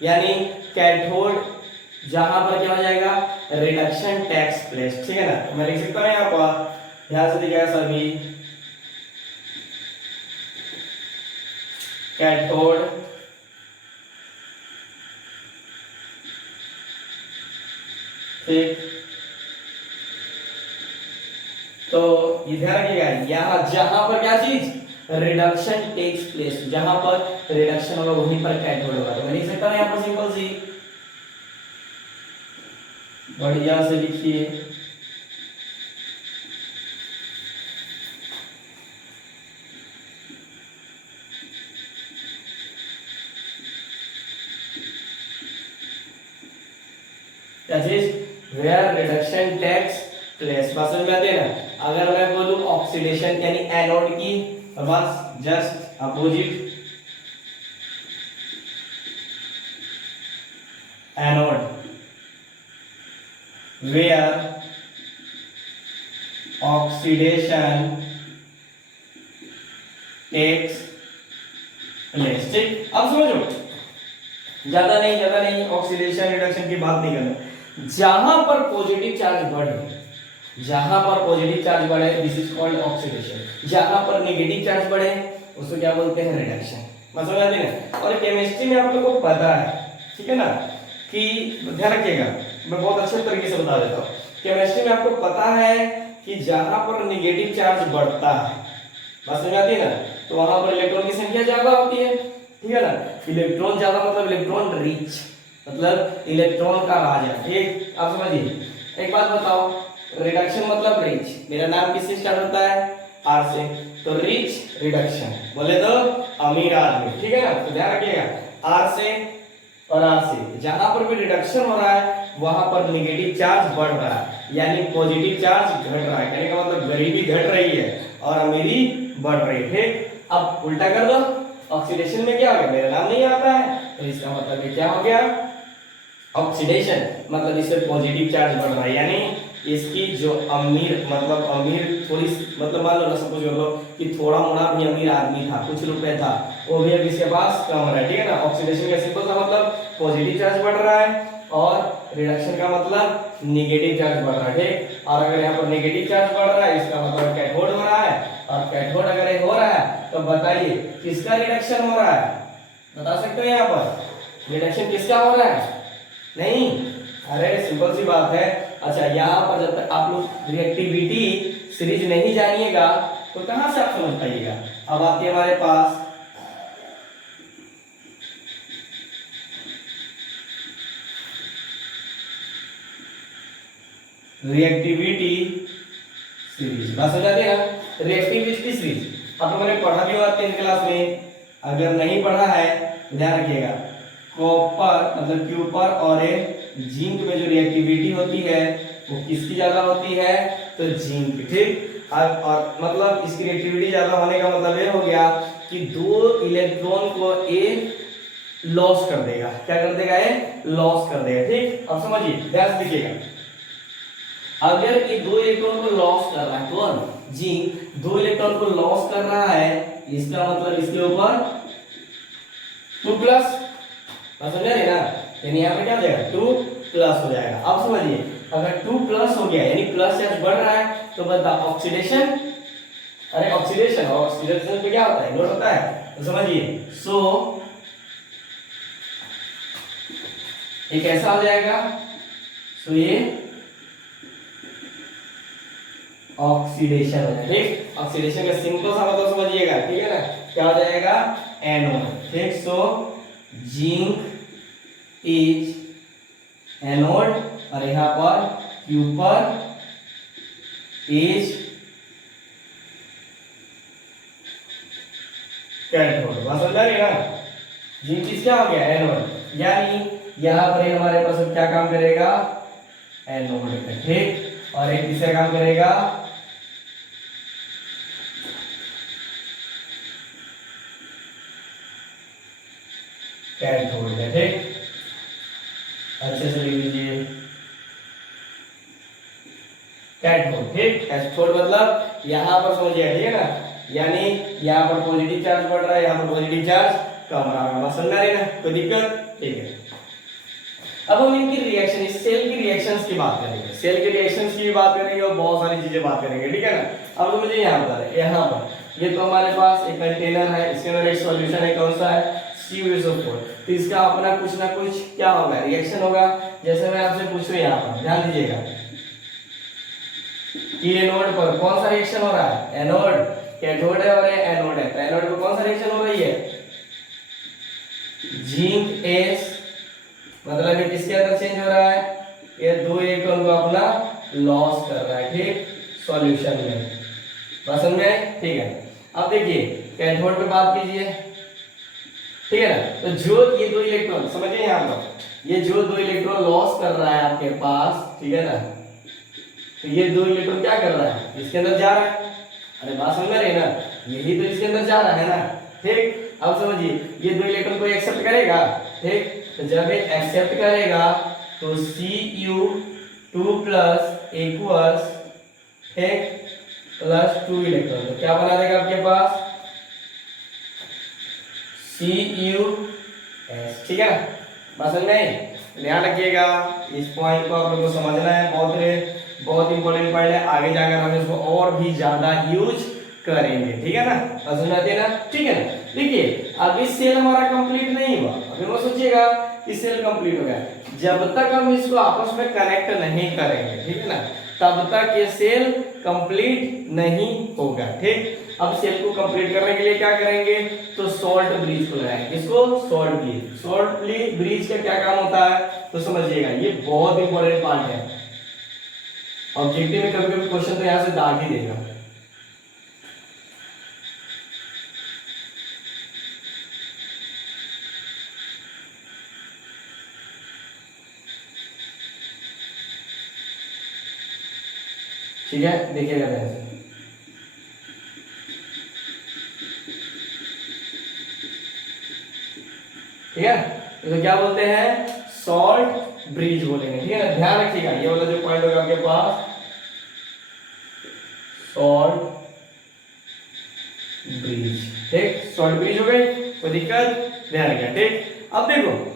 यानी कैथोड जहां पर क्या हो जाएगा, रिडक्शन टेक्स प्लेस, ठीक है ना। तो मैं लिख सकता हूं यहाँ पर, ध्यान से देखिएगा सभी, कैथोड ठीक, तो इधर रखिएगा, यहाँ जहां पर क्या चीज, रिडक्शन टेक्स प्लेस, जहां पर रिडक्शन होगा वहीं पर कैथोड होगा। तो मैं लिख सकता हूं यहाँ पर सिंपल सी, बढ़िया से लिखिए, क्या चीज, वेयर रिडक्शन टेक्स प्लेस, बात समझ में आती है ना। अगर मैं बोलूं ऑक्सीडेशन यानी एनोड की, तो बस just opposite, anode where oxidation takes place, ठीक। अब समझो, ज्यादा नहीं ऑक्सीडेशन रिडक्शन की बात नहीं करना। जहां पर पॉजिटिव चार्ज बढ़े, जहां पर पॉजिटिव चार्ज बढ़े दिस इज कॉल्ड ऑक्सीडेशन, जहां पर नेगेटिव चार्ज बढ़े उसको क्या बोलते हैं, रिडक्शन, समझ आती है। और केमिस्ट्री में आप लोगों को पता है, ठीक है ना, कि ध्यान रखिएगा, मैं बहुत अच्छे तरीके से बता देता हूँ। केमिस्ट्री में आपको पता है कि जहां पर नेगेटिव चार्ज बढ़ता है, बात समझ आती है ना, तो वहां पर इलेक्ट्रॉन की संख्या ज्यादा होती है, ठीक है ना। इलेक्ट्रॉन ज्यादा मतलब इलेक्ट्रॉन रिच, मतलब इलेक्ट्रॉन का राजा, ठीक। आप समझिए, एक बात बताओ, रिडक्शन मतलब रिच, मेरा नाम किससे स्टार्ट होता है, आर से, तो रिच रिडक्शन बोले तो अमीर आदमी, ठीक है ना। तो ध्यान रखिएगा, आर से और आर से जहां पर भी रिडक्शन हो रहा है वहां पर नेगेटिव चार्ज बढ़ रहा है, यानी पॉजिटिव चार्ज घट रहा है, कहने का मतलब गरीबी घट रही है और अमीरी बढ़ रही है, ठीक। अब उल्टा कर दो, ऑक्सीडेशन में क्या हो गया, मेरा नाम नहीं आता है, तो इसका मतलब ये क्या हो गया, ऑक्सीडेशन। मतलब इसमें पॉजिटिव चार्ज बढ़ रहा है, यानी इसकी जो अमीर मतलब अमीर थोड़ी मतलब मान लो ना, सपोज कर लो कि थोड़ा मोड़ा भी अमीर आदमी था, कुछ रुपए था, वो भी अब इसके पास कम रहा है, ठीक है ना। ऑक्सीडेशन का सिंपल सा मतलब पॉजिटिव चार्ज बढ़ रहा है और रिडक्शन का मतलब नेगेटिव चार्ज बढ़ रहा है, ठीक। और अगर यहाँ पर नेगेटिव चार्ज बढ़ रहा है इसका मतलब कैथोड हो रहा है, और कैथोड अगर ये हो रहा है तो बताइए किसका रिडक्शन हो रहा है, बता सकते हो यहाँ पर रिडक्शन किसका हो रहा है, नहीं, अरे सिंपल सी बात है। अच्छा यहाँ पर जब तक आप लोग रिएक्टिविटी सीरीज नहीं जानिएगा तो कहां से आप समझ पाइएगा। अब आती है हमारे पास रिएक्टिविटी सीरीज, बात समझ आती है ना, रिएक्टिविटी सीरीज आप लोगों ने पढ़ा भी होगा 10th क्लास में, अगर नहीं पढ़ा है ध्यान रखिएगा। कॉपर मतलब क्यूपर और जिंक में जो रिएक्टिविटी होती है वो किसकी ज्यादा होती है, तो जिंक, ठीक। और मतलब इसकी रिएक्टिविटी ज्यादा होने का मतलब ये हो गया कि दो इलेक्ट्रॉन को ए लॉस कर देगा, क्या कर देगा, ये लॉस कर देगा, ठीक। अब समझिए ध्यान से देखिएगा, अगर ये दो इलेक्ट्रॉन को लॉस कर रहा है, कौन, जिंक दो इलेक्ट्रॉन को लॉस कर रहा है, इसका मतलब इसके ऊपर 2 प्लस, समझ रहे ना, यानी यहाँ पे क्या हो जाएगा 2 प्लस हो जाएगा। अब समझिए अगर 2 प्लस हो गया यानी प्लस चार्ज बढ़ रहा है तो बता ऑक्सीडेशन, अरे ऑक्सीडेशन, और ऑक्सीडेशन पे क्या होता है, नोट होता है, तो समझिए सो ये कैसा हो जाएगा, सो ये ऑक्सीडेशन हो जाएगा, ठीक। ऑक्सीडेशन का सिंपल सा मतलब समझिएगा, ठीक है ना, क्या हो जाएगा, एनोड, ठीक। सो जिंक इज एनोड और यहां पर क्यूपर इज कैथोड, बात समझ आ रही है ना, जिंक इज क्या हो गया, एनोड, यानी यहां पर हमारे पास अब क्या काम करेगा, एनोड का, ठीक। और एक तीसरा काम करेगा कैथोड का, ठीक। अच्छे से लिख लीजिए कैथोड, ठीक। कैथोड मतलब यहां पर समझिए, ठीक है ना, यानी यहां पर पॉजिटिव चार्ज बढ़ रहा है, यहां पर पॉजिटिव चार्ज कम रहा है, समझ आ रही है ना, कोई दिक्कत, ठीक है। अब हम इनकी रिएक्शन, इस सेल की रिएक्शंस की बात करेंगे, सेल की रिएक्शंस की भी बात करेंगे और बहुत सारी चीजें बात करेंगे, ठीक है ना। अब तो मुझे यहाँ पर यहाँ पर ये तो हमारे पास एक कंटेनर है, इसके अंदर एक सॉल्यूशन है, कौन सा है, CuSO4, तो इसका अपना कुछ ना कुछ क्या होगा, रिएक्शन होगा। जैसे मैं आपसे पूछूं यहाँ पर ध्यान दीजिएगा कि एनोड पर कौन सा रिएक्शन हो रहा है, एनोड, कैथोड है और ये एनोड है, तो एनोड पर कौन सा रिएक्शन हो रही है, जिंक एस, मतलब ये किसके अंदर चेंज हो रहा है, ये दो इलेक्ट्रॉन को अपना लॉस कर रहा है, ठीक, सॉल्यूशन में, बात समझ में आई, ठीक है। अब देखिए कैथोड पे बात कीजिए, ठीक है ना, तो जो ये दो इलेक्ट्रॉन समझिए यहाँ पर, ये जो दो इलेक्ट्रॉन लॉस कर रहा है आपके पास, ठीक है ना, तो ये दो इलेक्ट्रॉन क्या कर रहा है, इसके अंदर जा रहा है, अरे बात समझ रहे ना, यही तो इसके अंदर जा रहा है ना, ठीक। अब समझिए ये दो इलेक्ट्रॉन को एक्सेप्ट करेगा, ठीक, तो जब ये एक्सेप्ट करेगा तो Cu2 प्लस इक्वल्स, ठीक, प्लस 2 इलेक्ट्रॉन, तो क्या बना देगा आपके पास CuS, ठीक है ना, बात समझ में आई, ध्यान रखिएगा इस पॉइंट को आप लोगों को समझना है, बहुत इंपॉर्टेंट पॉइंट है, आगे जाकर हम इसको और भी ज्यादा यूज करेंगे, ठीक है ना, समझ में आती है ना, ठीक है ना। देखिए अभी सेल हमारा कंप्लीट नहीं हुआ, अभी मत सोचिएगा कि सेल कंप्लीट हो गया, जब तक हम इसको आपस में कनेक्ट नहीं करेंगे, ठीक है ना, तब तक ये सेल कंप्लीट नहीं होगा, ठीक। अब सेल को कंप्लीट करने के लिए क्या करेंगे, तो सॉल्ट ब्रिज को लगाएंगे, किसको, सॉल्ट ब्रिज, सॉल्ट ब्रिज का क्या काम होता है, तो समझिएगा ये बहुत इंपॉर्टेंट पार्ट है, ऑब्जेक्टिव में कभी कभी क्वेश्चन तो यहां से दाग ही देगा, ठीक है, देखिएगा ध्यान से, ठीक है, तो क्या बोलते हैं, सॉल्ट ब्रिज बोलेंगे। ठीक है ना, ध्यान रखिएगा ये वाला जो पॉइंट होगा आपके पास, सॉल्ट ब्रिज। ठीक, सॉल्ट ब्रिज हो गई, कोई दिक्कत, ध्यान रखिएगा। ठीक, अब देखो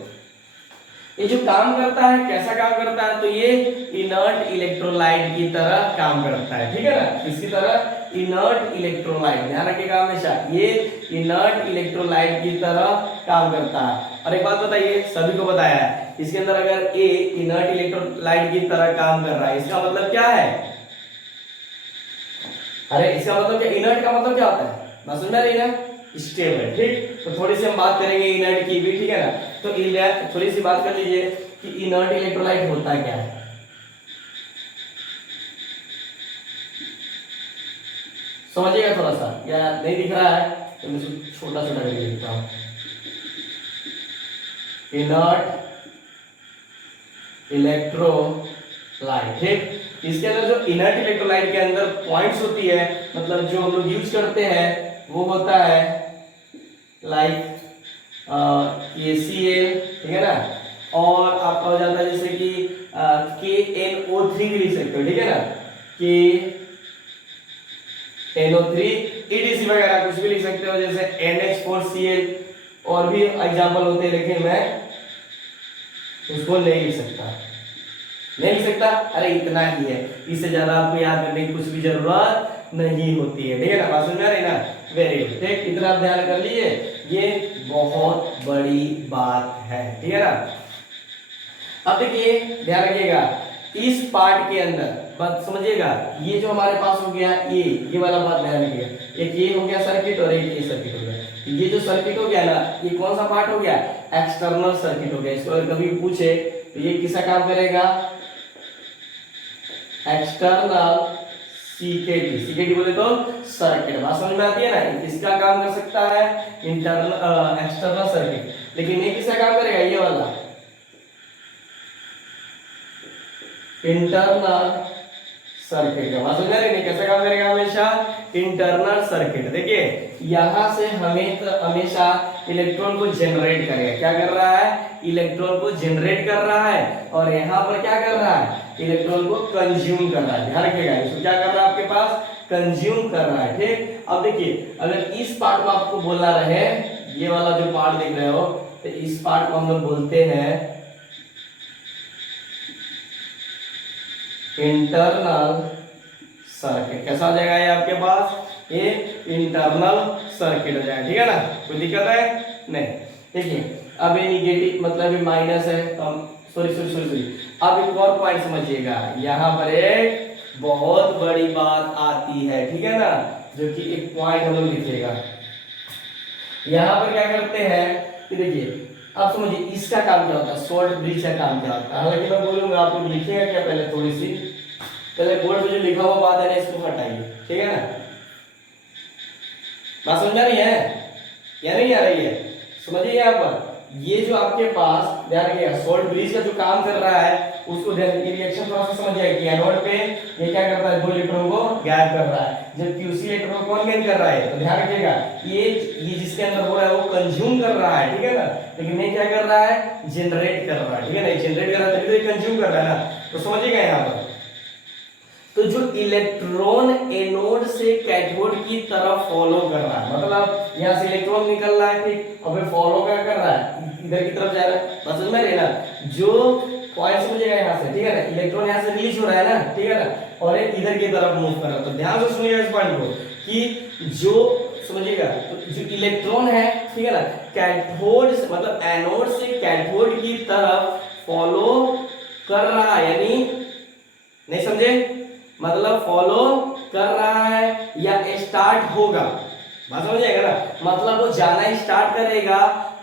ये जो काम करता है कैसा काम करता है, तो ये इनर्ट इलेक्ट्रोलाइट की तरह काम करता है। ठीक है ना, किसकी तरह, इनर्ट इलेक्ट्रोलाइट, ध्यान रखिएगा हमेशा, ये इनर्ट इलेक्ट्रोलाइट की तरह काम करता है। और एक बात बताइए, सभी को बताया है, इसके अंदर अगर ए इनर्ट इलेक्ट्रोलाइट की तरह काम कर रहा है, इसका मतलब क्या है, अरे इसका मतलब क्या, इनर्ट का मतलब क्या होता है, बात समझ में आ रही है ना, स्टेबल। ठीक, तो थोड़ी सी हम बात करेंगे इनर्ट की भी। ठीक है ना, तो थोड़ी सी बात कर लीजिए कि इनर्ट इलेक्ट्रोलाइट होता क्या है। समझिएगा थोड़ा सा, या नहीं दिख रहा है तो मैं छोटा छोटा करके लिखता हूं। इनर्ट इलेक्ट्रोलाइट, ठीक, इसके अंदर जो इनर्ट इलेक्ट्रोलाइट के अंदर पॉइंट्स होती है, मतलब जो हम लोग यूज करते हैं वो होता है लाइक KCl, ठीक है ना, और आपका हो जाता है जैसे कि KNO3 भी लिख सकते हो। ठीक है ना, KNO3 ETC वगैरह कुछ भी लिख सकते हो, जैसे NH4Cl, और भी एग्जांपल होते हैं, लेकिन मैं उसको नहीं लिख सकता, नहीं लिख सकता, अरे इतना ही है, इससे ज्यादा आपको याद करने की कुछ भी जरूरत नहीं होती है। ठीक है ना, बात समझ में आ रही ना, वेरी गुड। ठीक, इतना आप ध्यान कर लीजिए, ये बहुत बड़ी बात है। ठीक है ना, अब देखिए ध्यान रखिएगा, इस पार्ट के अंदर बात समझिएगा, ये जो हमारे पास हो गया ये वाला बात ध्यान रखिएगा, एक ये हो गया सर्किट और एक ये सर्किट हो गया। ये जो सर्किट हो गया ना, ये कौन सा पार्ट हो गया, एक्सटर्नल सर्किट हो गया। इसको अगर कभी पूछे तो ये किसका काम करेगा, एक्सटर्नल सीकेटी बोले तो सर्किट, बात समझ में आती है ना, किसका काम कर सकता है, इंटरनल एक्सटर्नल सर्किट, लेकिन ये किसका काम करेगा, ये वाला इंटरनल सर्किट का। बात समझ रहे हैं, कैसा काम करेगा, हमेशा इंटरनल सर्किट। देखिए यहां से हमेशा इलेक्ट्रॉन को जनरेट करेगा, क्या कर रहा है, इलेक्ट्रॉन को जनरेट कर रहा है, और यहाँ पर क्या कर रहा है, इलेक्ट्रॉन को कंज्यूम कर रहा है। ध्यान रखिएगा, इसको क्या कर रहा है, आपके पास कंज्यूम कर रहा है। ठीक, अब देखिए अगर इस पार्ट को आपको बोलना रहे, ये वाला जो पार्ट देख रहे हो, तो इस पार्ट को हम लोग बोलते हैं इंटरनल सर्किट। कैसा हो जाएगा ये आपके पास, ये इंटरनल सर्किट हो जाएगा। ठीक है ना, कोई दिक्कत है नहीं। देखिए अब ये निगेटिव मतलब ये माइनस है, तो सॉरी सॉरी सॉरी सॉरी, अब एक और पॉइंट समझिएगा, यहाँ पर एक बहुत बड़ी बात आती है। ठीक है ना, जो कि एक पॉइंट हम लोग लिखिएगा, यहाँ पर क्या करते हैं कि देखिए अब समझिए इसका काम क्या होता है, सॉल्ट ब्रिज का काम क्या होता है। हालांकि मैं बोलूंगा आप लोग लिखिएगा क्या, पहले थोड़ी सी, पहले बोर्ड पे जो लिखा हुआ बात है ना इसको हटाइए। ठीक है ना, बात समझ आ रही है या नहीं आ रही है, समझिए यहाँ पर ये जो आपके पास ध्यान रखिएगा, सॉल्ट ब्रिज का जो काम कर रहा है उसको ध्यान रखिए, रिएक्शन थोड़ा सा समझिए कि एनोड पे ये क्या करता है, 2 इलेक्ट्रॉन को गैप कर रहा है, जबकि उसी इलेक्ट्रॉन को कौन गेन कर रहा है, तो ध्यान रखिएगा ये जिसके अंदर हो रहा है वो कंज्यूम कर रहा है। ठीक है ना, लेकिन ये क्या कर रहा है, जनरेट कर रहा है। ठीक है ना, जनरेट कर रहा है तभी तो ये कंज्यूम कर रहा है ना, तो समझिएगा यहाँ पर, तो जो इलेक्ट्रॉन एनोड से कैथोड की तरफ फॉलो कर रहा है, मतलब यहाँ से इलेक्ट्रॉन निकल रहा है, ठीक, और फिर फॉलो क्या कर रहा है, इधर की तरफ जा रहा है। बस समझ में रहे ना, जो पॉइंट समझिएगा यहाँ से, ठीक है ना, इलेक्ट्रॉन यहाँ से रिलीज हो रहा है ना, ठीक है ना, और एक इधर की तरफ मूव कर रहा है। तो ध्यान से सुनिएगा इस पॉइंट को कि जो समझिएगा, तो जो इलेक्ट्रॉन है, ठीक है ना, कैथोड से मतलब एनोड से कैथोड की तरफ फॉलो कर रहा है, यानी नहीं समझे, मतलब फॉलो कर रहा है या स्टार्ट होगा, बात समझिएगा ना, मतलब वो जाना स्टार्ट करेगा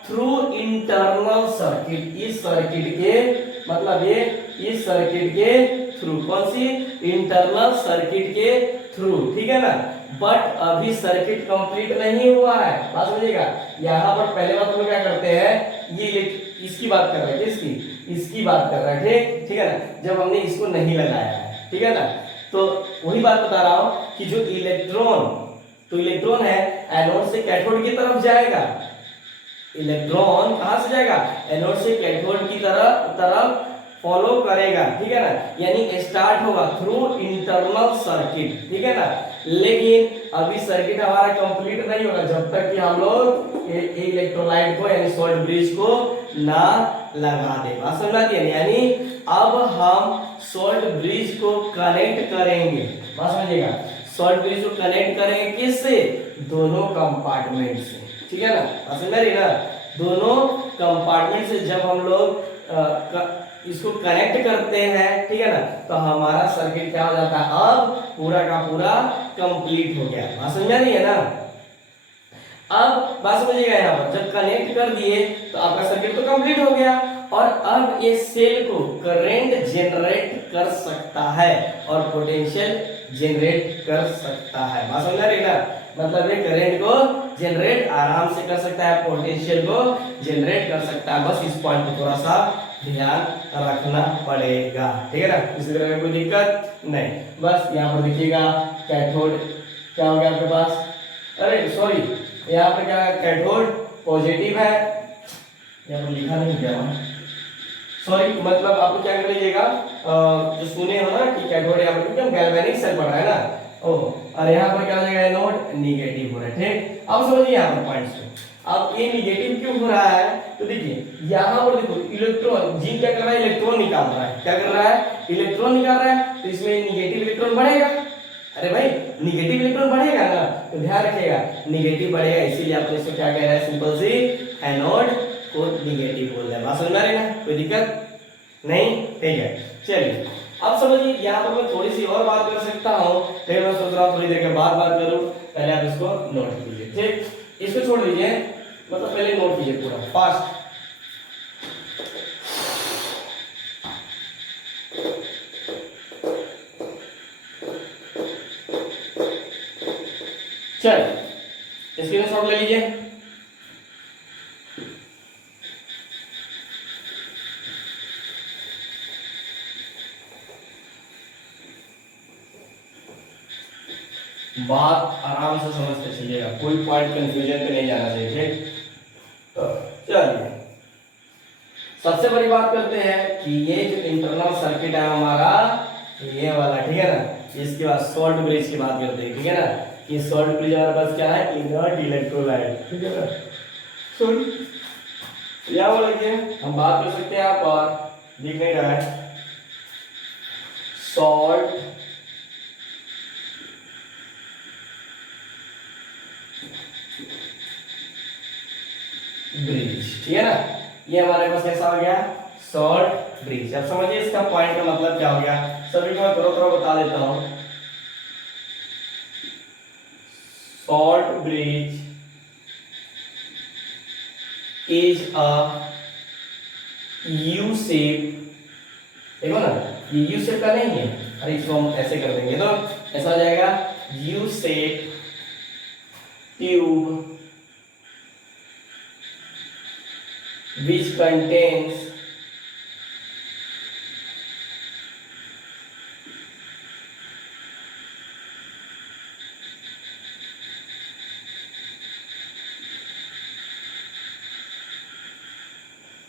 थ्रू इंटरनल सर्किट, इस सर्किट के मतलब ये इस सर्किट के थ्रू, कौन सी, इंटरनल सर्किट के थ्रू। ठीक है ना, बट अभी सर्किट कंप्लीट नहीं हुआ है, बात समझिएगा। यहाँ पर पहले बात हम लोग क्या करते हैं, ये इसकी बात कर रहे हैं, किसकी, इसकी बात कर रहे हैं। ठीक, ठीक है ना, जब हमने इसको नहीं लगाया है, ठीक है ना, तो वही बात बता रहा हूं कि जो इलेक्ट्रॉन, तो इलेक्ट्रॉन है एनोड से कैथोड की तरफ जाएगा, इलेक्ट्रॉन कहां से जाएगा, एनोड से कैथोड की तरफ फॉलो करेगा, ठीक है ना, यानी स्टार्ट होगा थ्रू इंटरनल सर्किट, ठीक है ना। लेकिन अभी सर्किट हमारा कंप्लीट नहीं होगा जब तक कि हम लोग इलेक्ट्रोलाइट को यानी सॉल्ट ब्रिज को ना लगा दे। बात समझ आती है, यानी अब हम सॉल्ट ब्रिज को कनेक्ट करेंगे, बात समझिएगा, सॉल्ट ब्रिज को कनेक्ट करेंगे किससे, दोनों कंपार्टमेंट से, ठीक है ना, बात समझ रही ना, दोनों कंपार्टमेंट से जब हम लोग इसको कनेक्ट करते हैं, ठीक है ना, तो हमारा सर्किट क्या हो जाता है, अब पूरा का पूरा कंप्लीट हो गया। बात समझ आ रही है ना। अब बात समझिएगा, यहाँ पर जब कनेक्ट कर दिए तो आपका सर्किट तो कंप्लीट हो गया, और अब ये सेल को करंट जनरेट कर सकता है और पोटेंशियल जनरेट कर सकता है। बात समझ आ रही है ना, मतलब ये करंट को जनरेट आराम से कर सकता है, पोटेंशियल को जनरेट कर सकता है। बस इस पॉइंट को थोड़ा सा ध्यान रखना पड़ेगा, ठीक है ना, इसी तरह में कोई दिक्कत नहीं। बस यहाँ पर देखिएगा कैथोड क्या हो गया आपके पास, अरे सॉरी, यहाँ पर क्या कैथोड पॉजिटिव है, यहाँ पर लिखा नहीं क्या, सॉरी, मतलब आप क्या कर लीजिएगा, जो सुने हो ना कि कैथोड यहाँ पर एकदम गैल्वेनिक सेल पड़ रहा है ना, और यहाँ पर क्या हो जाएगा, एनोड निगेटिव हो रहा है, ठीक। अब समझिए यहाँ पर पॉइंट्स को, अब ये निगेटिव क्यों हो रहा है, तो देखिए यहाँ पर देखो इलेक्ट्रॉन, जिंक क्या कर रहा है, इलेक्ट्रॉन निकाल रहा है, क्या कर रहा है, इलेक्ट्रॉन निकाल रहा है, तो इसमें निगेटिव इलेक्ट्रॉन बढ़ेगा, अरे भाई निगेटिव इलेक्ट्रॉन बढ़ेगा ना, तो ध्यान रखिएगा निगेटिव बढ़ेगा, इसीलिए अपन इसको क्या कह रहे हैं, सिंपल सी एनोड को निगेटिव बोल रहे हैं। बात समझ में आ रही है ना, कोई दिक्कत नहीं, ठीक है। चलिए अब समझिए, यहाँ पर मैं थोड़ी सी और बात कर सकता हूँ, लेकिन मैं सोच रहा हूँ थोड़ी देर के बाद बात करूँ, पहले आप इसको नोट कीजिए, ठीक, इसको छोड़ दीजिए, मतलब पहले नोट कीजिए पूरा फास्ट। चल स्क्रीनशॉट ले लीजिए। बात आराम से समझते चलिएगा, कोई पॉइंट कंफ्यूजन पे नहीं जाना चाहिए, ठीक। तो चलिए सबसे बड़ी बात करते हैं कि ये जो इंटरनल सर्किट है हमारा, ये वाला, ठीक है ना, इसके बाद सॉल्ट ब्रिज की बात करते हैं, ठीक है ना, ये सॉल्ट ब्रिज हमारे पास क्या है, इनर्ट इलेक्ट्रोलाइट, ठीक है ना। सुन क्या बोलेंगे, हम बात कर सकते हैं यहाँ पर, दिख नहीं रहा है, सॉल्ट ब्रिज, ठीक है ना, ये हमारे पास कैसा हो गया, सॉल्ट ब्रिज। अब समझिए इसका पॉइंट का मतलब क्या हो गया, सभी को मैं थोड़ा थोड़ा बता देता हूं। Salt bridge is a U shape, देखो ना ये यू शेप का नहीं है, अरे इसको हम ऐसे कर देंगे तो ऐसा हो जाएगा, U shape tube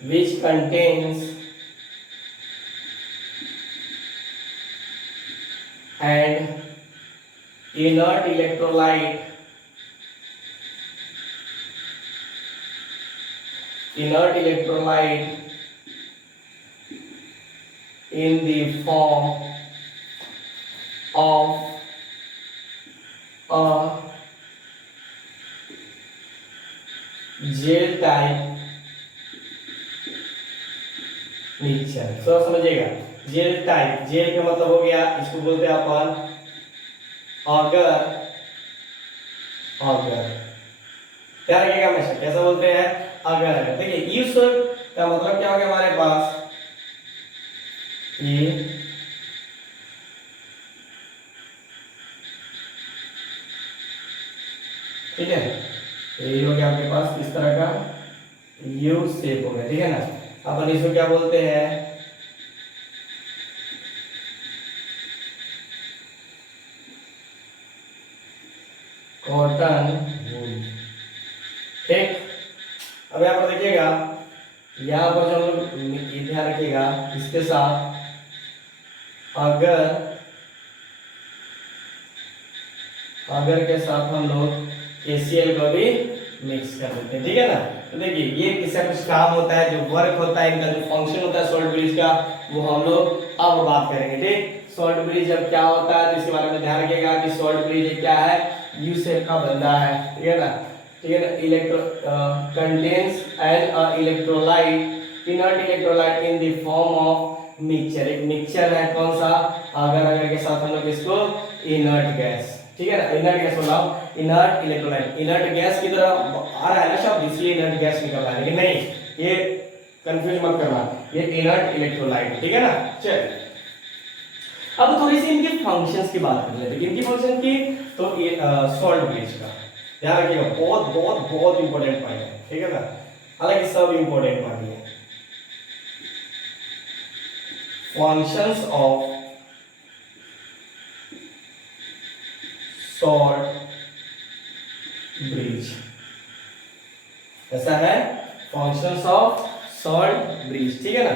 which contains and inert electrolyte in the form of a gel type mixture। तो समझिएगा, जेल टाइप, जेल का मतलब हो गया, इसको बोलते हैं अपन अगर, अगर क्या रखिएगा हमेशा, कैसा बोलते हैं, अगर। देखिए इस का मतलब क्या हो गया हमारे पास, ये ठीक है, ये हो गया आपके पास इस तरह का यू शेप हो गया, ठीक है ना। अपन इसको क्या बोलते हैं, कॉटन वूल, ठीक। अब यहाँ पर ध्यान रखिएगा इसके साथ अगर के साथ हम लोग KCl को भी मिक्स कर देते हैं, ठीक है ना। तो देखिए ये किसका कुछ काम होता है, जो वर्क होता है, इनका जो फंक्शन होता है सॉल्ट ब्रिज का, वो हम लोग अब बात करेंगे, ठीक। सॉल्ट ब्रिज अब क्या होता है तो इसके बारे में ध्यान रखिएगा कि सॉल्ट ब्रिज क्या है, यू शेप का बंधा है, ठीक है ना, ठीक है ना। Electro contains an electrolyte, inert electrolyte in the form of mixture. एक मिक्सचर है कौन सा, अगर के साथ हम लोग इसको इनर्ट गैस, ठीक है ना, इनर्ट गैस बोला, इनर्ट इलेक्ट्रोलाइट, इनर्ट गैस की तरह आ रहा है ना शब्द, इसलिए इनर्ट गैस निकल रहा है, लेकिन नहीं, ये कंफ्यूज मत करना, ये इनर्ट इलेक्ट्रोलाइट, ठीक है ना। चल अब थोड़ी सी इनके फंक्शंस की बात कर लेते हैं, इनकी फंक्शन की, तो ये सॉल्ट ब्रिज का ध्यान रखिएगा, बहुत बहुत बहुत इंपॉर्टेंट पॉइंट है, ठीक है ना, हालांकि सब इंपॉर्टेंट पॉइंट है। फंक्शंस ऑफ सॉल्ट ब्रिज, ऐसा है फंक्शंस ऑफ सॉल्ट ब्रिज, ठीक है ना।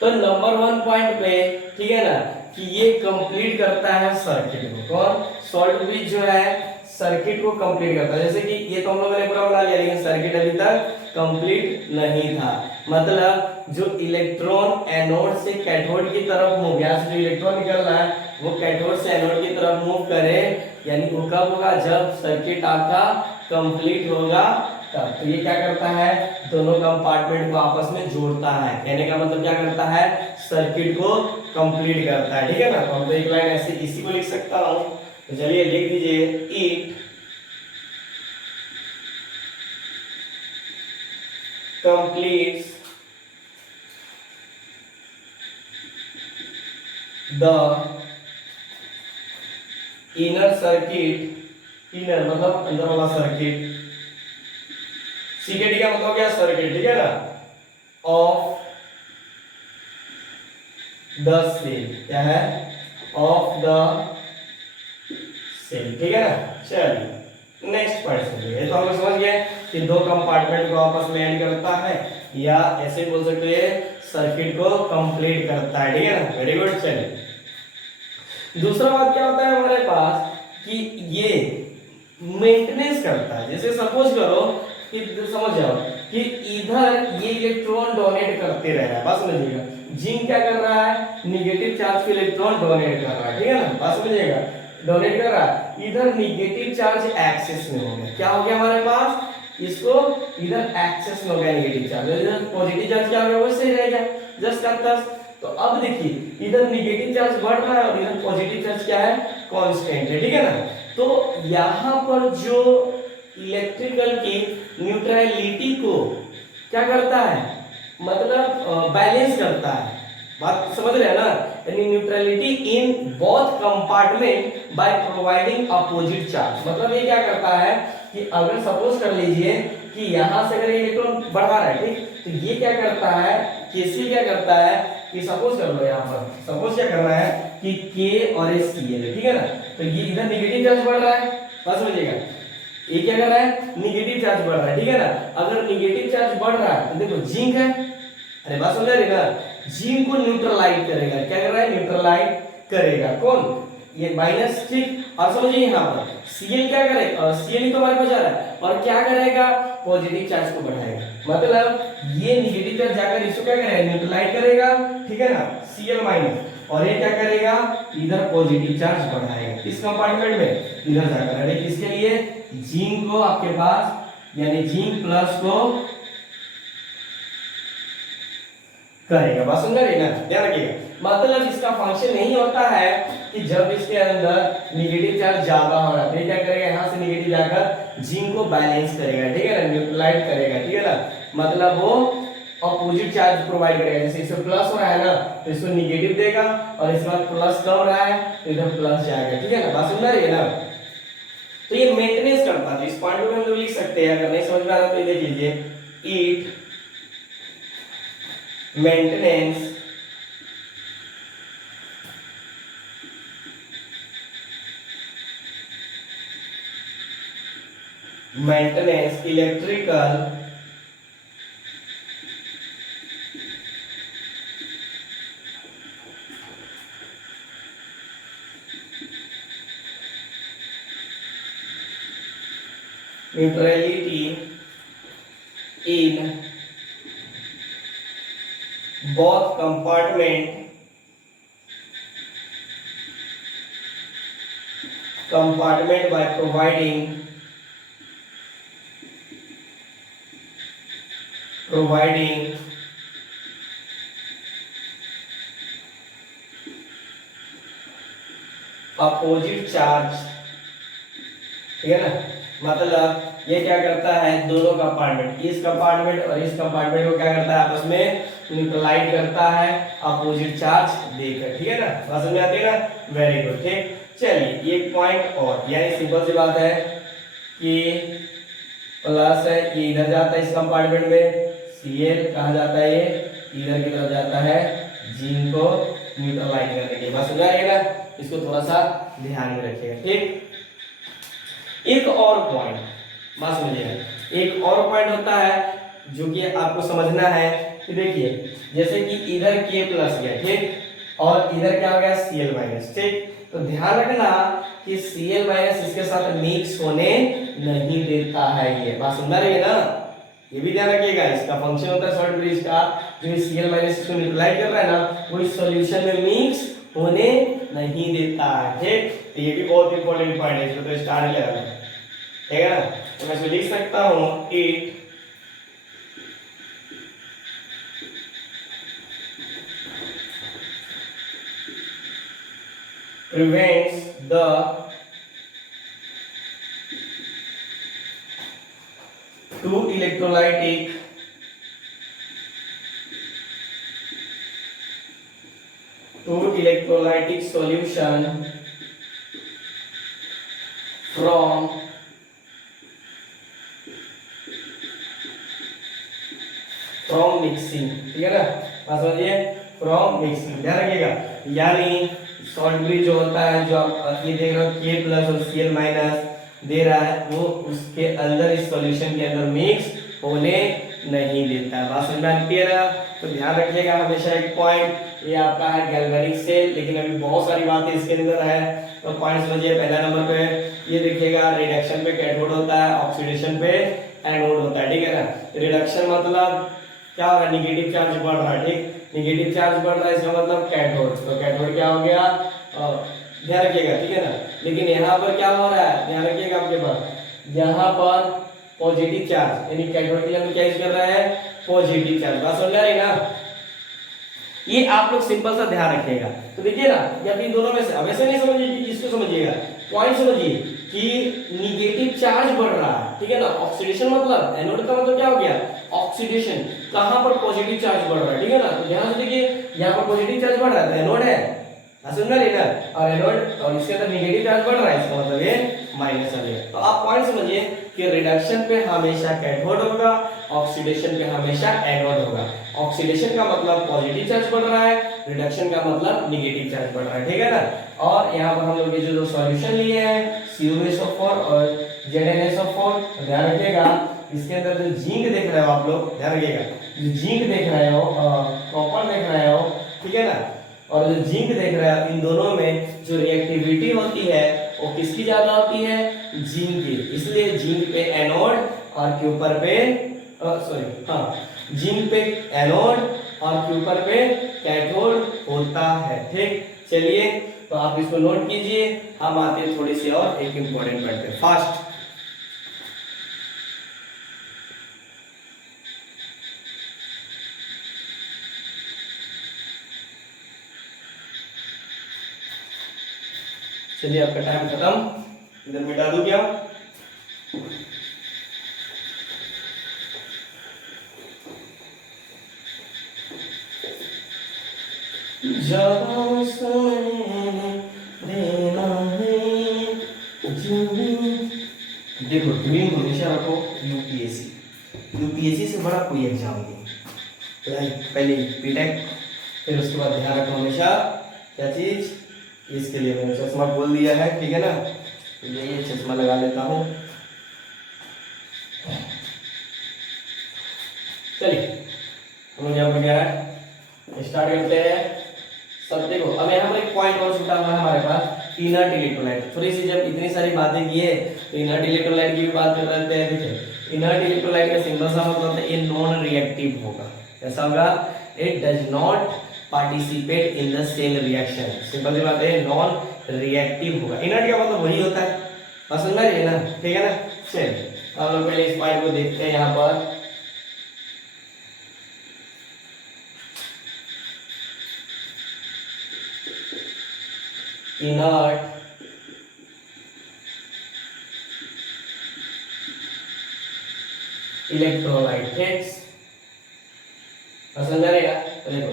तो नंबर 1 पॉइंट पे, ठीक है ना, कि ये कंप्लीट करता है सर्किट को, कौन, सॉल्ट ब्रिज जो है सर्किट को कंप्लीट करता है। जैसे कि ये तो हम लोगों ने पूरा बना लिया, लेकिन सर्किट अभी तक कंप्लीट नहीं था, मतलब जो इलेक्ट्रॉन एनोड से कैथोड की तरफ मूव, यहाँ से जो इलेक्ट्रॉन निकल रहा है वो कैथोड से एनोड की तरफ मूव करे, यानी वो कब होगा, जब सर्किट आपका कंप्लीट होगा तब। तो ये क्या करता है, दोनों कंपार्टमेंट को आपस में जोड़ता है, कहने का मतलब क्या करता है, सर्किट को कंप्लीट करता है, ठीक है ना। तो हम तो एक लाइन ऐसे इसी को लिख सकता हूं, तो चलिए लिख दीजिए, it completes the inner circuit, inner मतलब अंदर वाला सर्किट, सीकेटी का मतलब क्या, सर्किट, ठीक है ना, ऑफ द सेल, क्या है, ऑफ द सेल, ठीक है ना। चलिए नेक्स्ट पॉइंट समझिए, तो हम लोग समझ गए कि दो कंपार्टमेंट को आपस में ऐड करता है, या ऐसे बोल सकते हैं सर्किट को कंप्लीट करता है, ठीक है ना, वेरी गुड। चलिए दूसरा बात क्या होता है हमारे पास, कि ये मेंटेनेंस करता है। जैसे सपोज करो कि समझ जाओ कि इधर ये इलेक्ट्रॉन डोनेट करते रह रहा है, बात समझिएगा, जिंक क्या कर रहा है, निगेटिव चार्ज के इलेक्ट्रॉन डोनेट कर रहा है, ठीक है ना, बात समझिएगा, डोनेट कर रहा है, इधर निगेटिव चार्ज एक्सेस में हो गया, क्या हो गया हमारे पास, इसको इधर एक्सेस में हो गया निगेटिव चार्ज, इधर पॉजिटिव चार्ज क्या हो गया, वैसे ही रहेगा जस्ट का तस। तो अब देखिए इधर निगेटिव चार्ज बढ़ रहा है और इधर पॉजिटिव चार्ज क्या है, कांस्टेंट है, ठीक है ना। तो यहां पर जो इलेक्ट्रिकल की न्यूट्रलिटी को क्या करता है, मतलब बैलेंस करता है, बात समझ रहे हैं ना, यानी neutrality in both compartment by providing opposite charge. मतलब ये क्या करता है कि अगर सपोज कर लीजिए कि यहां से अगर इलेक्ट्रॉन बढ़ा रहा है, ठीक, तो ये क्या करता है, केसी क्या करता है कि सपोज कर लो, यहां पर सपोज क्या करना है कि के और ए सी है, ठीक है ना, तो ये इधर नेगेटिव चार्ज बढ़ रहा है, बात समझिएगा, ये क्या कर रहा है, निगेटिव चार्ज बढ़ रहा है, ठीक है ना। अगर निगेटिव चार्ज बढ़ रहा है तो देखो जिंक है, अरे बात समझ रहे ना, जिंक को न्यूट्रलाइज करेगा, क्या कर रहा है, न्यूट्रलाइज करेगा, कौन, ये माइनस, ठीक। और समझिए यहाँ पर Cl क्या करेगा, Cl ही तो हमारे पास जा रहा है, और क्या करेगा, पॉजिटिव चार्ज को बढ़ाएगा, मतलब ये निगेटिव चार्ज जाकर इसको क्या करेगा, न्यूट्रलाइज करेगा, ठीक है ना, Cl माइनस, और ये क्या करेगा, इधर पॉजिटिव चार्ज बढ़ाएगा इस कंपार्टमेंट में, इधर जाकर, अरे किसके लिए, जिंक को आपके पास, यानी जिंक प्लस को करेगा, बात समझ रहे ना, ध्यान रखिएगा। मतलब इसका फंक्शन नहीं होता है कि जब इसके अंदर निगेटिव चार्ज ज्यादा हो रहा है, तो क्या करेगा, यहाँ से निगेटिव जाकर जिंक को बैलेंस करेगा, ठीक है ना, न्यूट्रलाइज करेगा, ठीक है ना, मतलब वो अपोजिट चार्ज प्रोवाइड करेगा। जैसे इसमें प्लस हो रहा है ना, तो इसको निगेटिव देगा, और इसके बाद प्लस कम रहा है तो इधर प्लस जाएगा, ठीक है ना, बात समझ रही है ना। तो ये मेंटेनेंस करता है, इस पॉइंट को हम लोग लिख सकते हैं, अगर नहीं समझ में आ रहा तो ये देख लीजिए, it maintenance electrical neutrality in both compartment by providing opposite charge, ठीक है ना। मतलब ये क्या करता है, दोनों कंपार्टमेंट, इस कंपार्टमेंट और इस कंपार्टमेंट को क्या करता है, आपस में न्यूट्रलाइज करता है अपोजिट चार्ज देकर, ठीक है ना। समझ में आती है ना, वेरी गुड। ठीक, चलिए एक पॉइंट और, यानी सिंपल सी बात है कि प्लस है, ये इधर जाता है इस कंपार्टमेंट में, Cl कहाँ जाता है, ये इधर की तरफ जाता है जिंक को न्यूट्रलाइज करने के लिए। बस समझ आएगा, इसको थोड़ा सा ध्यान में रखिएगा। ठीक, एक और पॉइंट बस समझिएगा, एक और पॉइंट होता है जो कि आपको समझना है कि देखिए, जैसे कि इधर K प्लस गया, ठीक, और इधर क्या हो गया Cl माइनस, ठीक। तो ध्यान रखना कि Cl माइनस इसके साथ मिक्स होने नहीं देता है, ये बात समझ रही है ना, ये भी ध्यान रखिएगा। इसका फंक्शन होता है सॉल्ट ब्रिज का, जो Cl माइनस इसको न्यूट्रलाइज कर रहा है ना, वो इस सॉल्यूशन में मिक्स होने नहीं देता है। ठीक, तो ये भी बहुत इंपॉर्टेंट पॉइंट है, इसको तो स्टार ही लगाना है, ठीक है ना। तो मैं इसको लिख सकता हूँ, it prevents the two electrolytic solution from mixing, ठीक है ना। बात समझिए, फ्रॉम मिक्सिंग, ध्यान रखिएगा। यानी सॉल्ट ब्रिज जो होता है, जो आप ये देख रहे हो K प्लस और Cl माइनस दे रहा है, वो उसके अंदर, इस सॉल्यूशन के अंदर मिक्स होने नहीं देता है। बात समझ में आती है ना। तो ध्यान रखिएगा हमेशा एक पॉइंट, ये आपका है गैल्वेनिक सेल, लेकिन अभी बहुत सारी बातें इसके अंदर है, तो पॉइंट समझिए। पहला नंबर पे ये देखिएगा, रिडक्शन पे कैथोड होता है, ऑक्सीडेशन पे एनोड होता है, ठीक है ना। रिडक्शन मतलब क्या हो रहा है, निगेटिव चार्ज बढ़ रहा है, ठीक, निगेटिव चार्ज बढ़ रहा है, इसका मतलब कैथोड, तो कैथोड क्या हो गया, ध्यान रखिएगा, ठीक है ना। लेकिन यहाँ पर क्या हो रहा है, ध्यान रखिएगा आपके पास, यहाँ पर पॉजिटिव चार्ज, यानी कैथोड के लिए हम क्या यूज कर रहे हैं, पॉजिटिव चार्ज। बात समझ आ रही है ना, ये आप लोग सिंपल सा ध्यान रखिएगा। तो देखिए ना, जब इन दोनों में से, अब ऐसे नहीं समझिए, इसको समझिएगा, पॉइंट समझिए कि निगेटिव चार्ज बढ़ रहा है, ठीक है ना। ऑक्सीडेशन मतलब, एनोड का मतलब क्या हो गया, ऑक्सीडेशन, कहां पर पॉजिटिव चार्ज बढ़ रहा है, ठीक है ना। तो ध्यान से देखिए, यहां पर पॉजिटिव चार्ज बढ़ रहा है तो एनोड है, समझ रहे ना, और एनोड और इसके अंदर निगेटिव चार्ज बढ़ रहा है, इसका मतलब ये माइनस आ गया। तो आप पॉइंट समझिए कि रिडक्शन पे हमेशा कैथोड होगा, ऑक्सीडेशन पे हमेशा एनोड होगा। ऑक्सीडेशन का मतलब पॉजिटिव चार्ज बढ़ रहा है, रिडक्शन का मतलब निगेटिव चार्ज बढ़ रहा है, ठीक है ना। और यहाँ पर हम लोग ये जो सॉल्यूशन लिए हैं CuSO4 और ZnSO4, ध्यान रखिएगा, इसके अंदर जो जिंक देख रहे हो आप लोग, ध्यान रखिएगा, जो जिंक देख रहे हो, कॉपर देख रहे हो, ठीक है ना, और जो जिंक देख रहे हो, इन दोनों में जो रिएक्टिविटी होती है वो किसकी ज्यादा होती है, जिंक की। इसलिए जिंक पे एनोड और क्यूपर पे जिंक पे एनोड और क्यूपर पे कैथोड होता है, ठीक। चलिए, तो आप इसको नोट कीजिए, हम आते हैं थोड़ी सी और एक इंपॉर्टेंट पॉइंट पे, फास्ट। चलिए, आपका टाइम खत्म, इधर मिटा दूं क्या, देखो ड्रीम हमेशा रखो यूपीएससी से बड़ा कोई एग्जाम नहीं, पहले बीटेक, फिर उसके बाद ध्यान रखो हमेशा क्या चीज, इसके लिए मैंने चश्मा बोल दिया है, ठीक है ना। तो ये चश्मा लगा लेता हूँ। चलिए, हम लोग यहाँ पर क्या है, स्टार्ट करते हैं। सब देखो, अब यहाँ पर एक पॉइंट और छूटा हुआ है हमारे पास, इनर्ट इलेक्ट्रोलाइट। थोड़ी सी जब इतनी सारी बातें की है तो इनर्ट इलेक्ट्रोलाइट की भी बात कर लेते हैं। देखिए इनर्ट इलेक्ट्रोलाइट का सिंपल सा मतलब होता है ये नॉन रिएक्टिव होगा। कैसा होगा? It does not participate in the cell reaction. Simple सी बात है, नॉन रिएक्टिव होगा। इनर्ट का मतलब वही होता है, बस समझ रहे हैं ना? ठीक है ना? चलिए हम लोग पहले इस पॉइंट को देखते हैं। यहाँ पर इनर्ट इलेक्ट्रोलाइट समझ रहेगा? तो देखो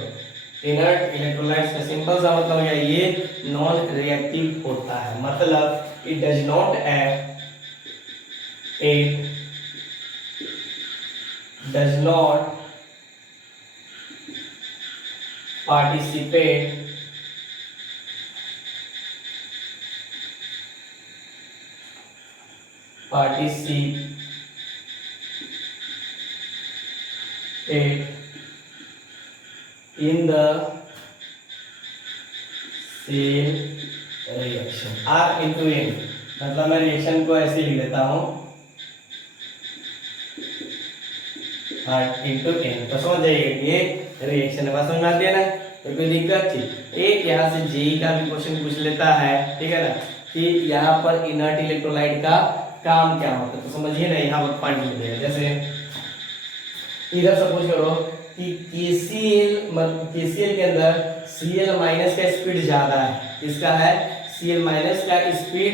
इनर्ट इलेक्ट्रोलाइट्स का सिंपल सा मतलब है ये नॉन रिएक्टिव होता है, मतलब it does not participate in the same reaction R into N। मतलब मैं रिएक्शन को ऐसे लिख देता हूँ R into N, तो समझ जाइए ये रिएक्शन है। बात समझ में आती है ना? तो कोई दिक्कत थी? एक यहाँ से जेई का भी क्वेश्चन पूछ लेता है, ठीक है ना, कि यहाँ पर इनर्ट इलेक्ट्रोलाइट का काम क्या होता है। तो समझिए ना, यहाँ पर पॉइंट मिलेगा। जैसे इधर सपोज करो कि KCl के अंदर Cl माइनस का स्पीड ज्यादा है। इसका है Cl माइनस का स्पीड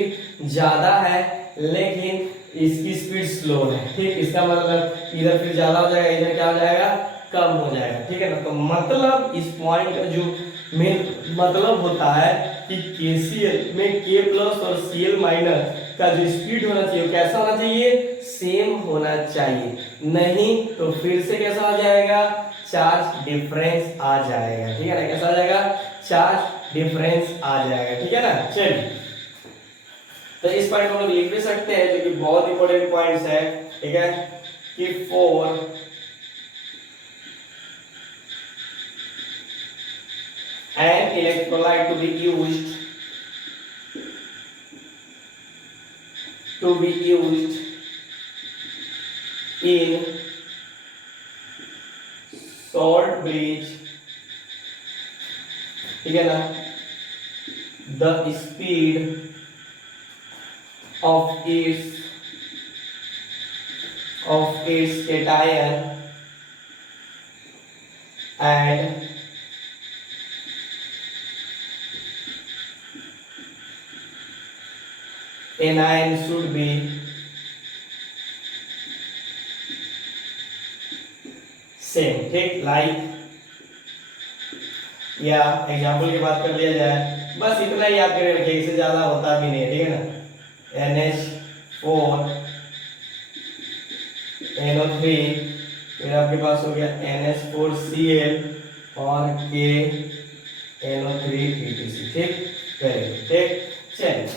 ज्यादा है लेकिन इसकी स्पीड स्लो है। ठीक, इसका मतलब इधर फिर ज्यादा हो जाएगा, इधर क्या हो जाएगा? कम हो जाएगा। ठीक है ना? तो मतलब इस पॉइंट का जो मेन मतलब होता है कि KCl में K प्लस और Cl माइनस का जो स्पीड होना चाहिए कैसा होना चाहिए? सेम होना चाहिए, नहीं तो फिर से कैसा हो जाएगा? चार्ज डिफरेंस आ जाएगा। ठीक है ना? कैसा आ जाएगा? चार्ज डिफरेंस आ जाएगा। ठीक है ना? चलिए तो इस पॉइंट को हम लोग लिख भी सकते हैं जो कि बहुत इंपॉर्टेंट पॉइंट्स है। ठीक है कि for an electrolyte to be used in salt bridge, ठीक है ना, the speed of its cation and anion should be same. ठीक, लाइक या एग्जाम्पल की बात कर लिया जाए, बस इतना ही याद करके रखिए, इससे ज्यादा होता भी नहीं है। ठीक है ना? NH4 NO3, फिर आपके पास हो गया NH4Cl और K NO3 etc। ठीक, वेरी गुड। ठीक, चलिए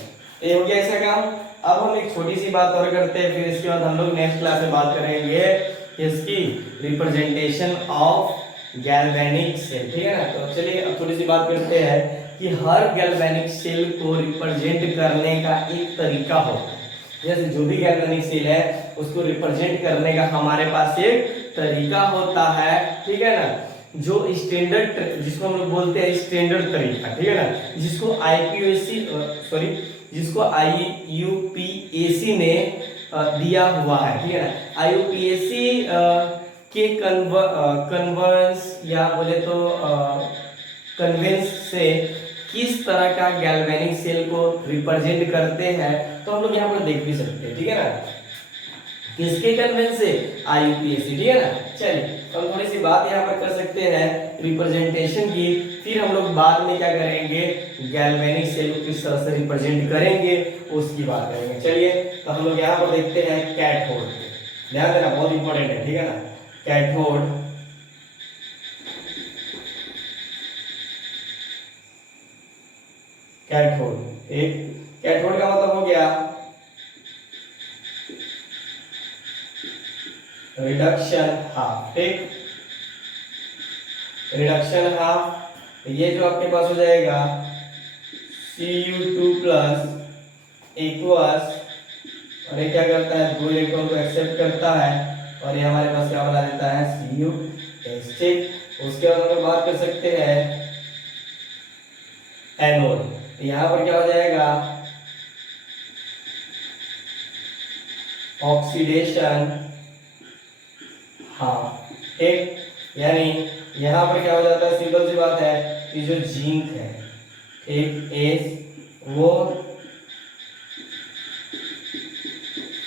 ये हो गया इसका काम। अब हम एक छोटी सी बात और करते हैं, फिर इसके बाद हम लोग नेक्स्ट क्लास में बात करेंगे इसकी रिप्रेजेंटेशन ऑफ गैल्वेनिक सेल। ठीक है ना? तो चलिए अब थोड़ी सी बात करते हैं कि हर गैल्वेनिक सेल को रिप्रेजेंट करने का एक तरीका होता है। जैसे जो भी गैल्वेनिक सेल है उसको रिप्रेजेंट करने का हमारे पास एक तरीका होता है। ठीक है ना? जो स्टैंडर्ड, जिसको हम लोग बोलते हैं स्टैंडर्ड तरीका। ठीक है ना? जिसको IUPAC ने दिया हुआ है। ठीक है ना? IUPAC के कन्वर्स या बोले तो कन्वेंस से किस तरह का गैल्वेनिक सेल को रिप्रेजेंट करते हैं तो हम लोग यहाँ पर देख भी सकते हैं। ठीक है ना? किसके कन्वेंस से? IUPAC। ठीक है ना? चलिए हम थोड़ी सी बात यहाँ पर कर सकते हैं रिप्रेजेंटेशन की, फिर हम लोग बाद में क्या करेंगे? गैल्वेनिक सेल को किस तरह से रिप्रेजेंट करेंगे उसकी बात करेंगे। चलिए तो हम लोग यहाँ पर देखते हैं कैथोड। ध्यान देना, बहुत इंपॉर्टेंट है। ठीक है ना? कैथोड एक कैथोड का मतलब हो गया रिडक्शन हाफ। ठीक, रिडक्शन हाफ, ये जो आपके पास हो जाएगा Cu2 प्लस एक्वस, और ये क्या करता है, दो इलेक्ट्रॉन को एक्सेप्ट करता है और ये हमारे पास क्या बना देता है, Cu। ठीक, उसके बाद हम लोग बात कर सकते हैं एनोड। यहाँ पर क्या हो जाएगा, ऑक्सीडेशन। हाँ ठीक, यानी यहाँ पर क्या हो जाता है, सिंपल सी बात है कि जो जिंक है, ठीक, एस वो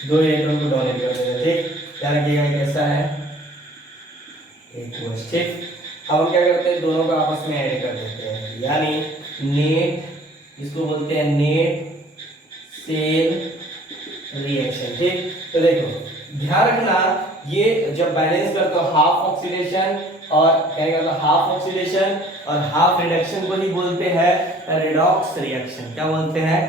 दो इलेक्ट्रॉन को डोनेट कर देगा। ठीक, क्या रखिएगा, कैसा है, एक वोल्ट। ठीक, अब हम क्या करते हैं, दोनों को आपस में ऐड कर देते हैं, यानी नेट, इसको बोलते हैं नेट सेल रिएक्शन। ठीक, तो देखो ध्यान रखना, ये जब बैलेंस करते हो हाफ ऑक्सीडेशन और क्या कहते हैं, हाफ ऑक्सीडेशन और हाफ रिडक्शन को ही बोलते हैं रिडॉक्स रिएक्शन। क्या बोलते हैं,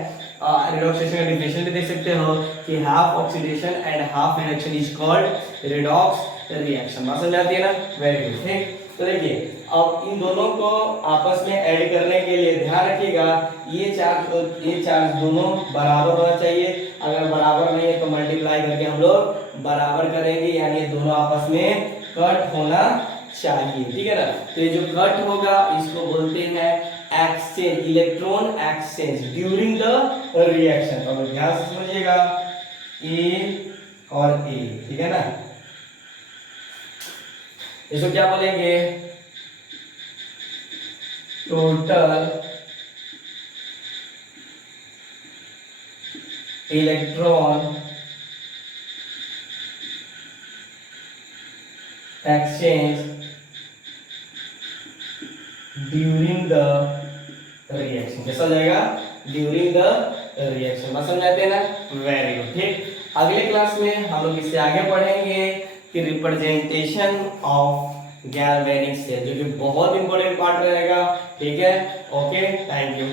रिडॉक्स रिएक्शन का डेफिनेशन भी देख सकते हो कि half oxidation and half reduction is called redox reaction. बात समझ आती है ना, वेरी गुड। ठीक, तो देखिए अब इन दोनों को आपस में ऐड करने के लिए ध्यान रखिएगा, ये चार्ज दोनों बराबर होना चाहिए। अगर बराबर नहीं है तो मल्टीप्लाई करके हम लोग बराबर करेंगे, यानी ये दोनों आपस में कट होना चाहिए। ठीक है ना, तो ये जो कट होगा इसको बोलते हैं exchange, electron exchange during the reaction. तो ध्यान से समझिएगा, ए और ए, ठीक है ना, इसको क्या बोलेंगे, total electron exchange during the reaction. कैसा हो जाएगा, ड्यूरिंग द रिएक्शन। बस समझाते हैं ना, वेरी गुड। ठीक, अगले क्लास में हम लोग इससे आगे पढ़ेंगे कि रिप्रेजेंटेशन ऑफ गैल्वेनिक सेल, जो कि बहुत इंपॉर्टेंट पार्ट रहेगा। ठीक है, ओके, थैंक यू।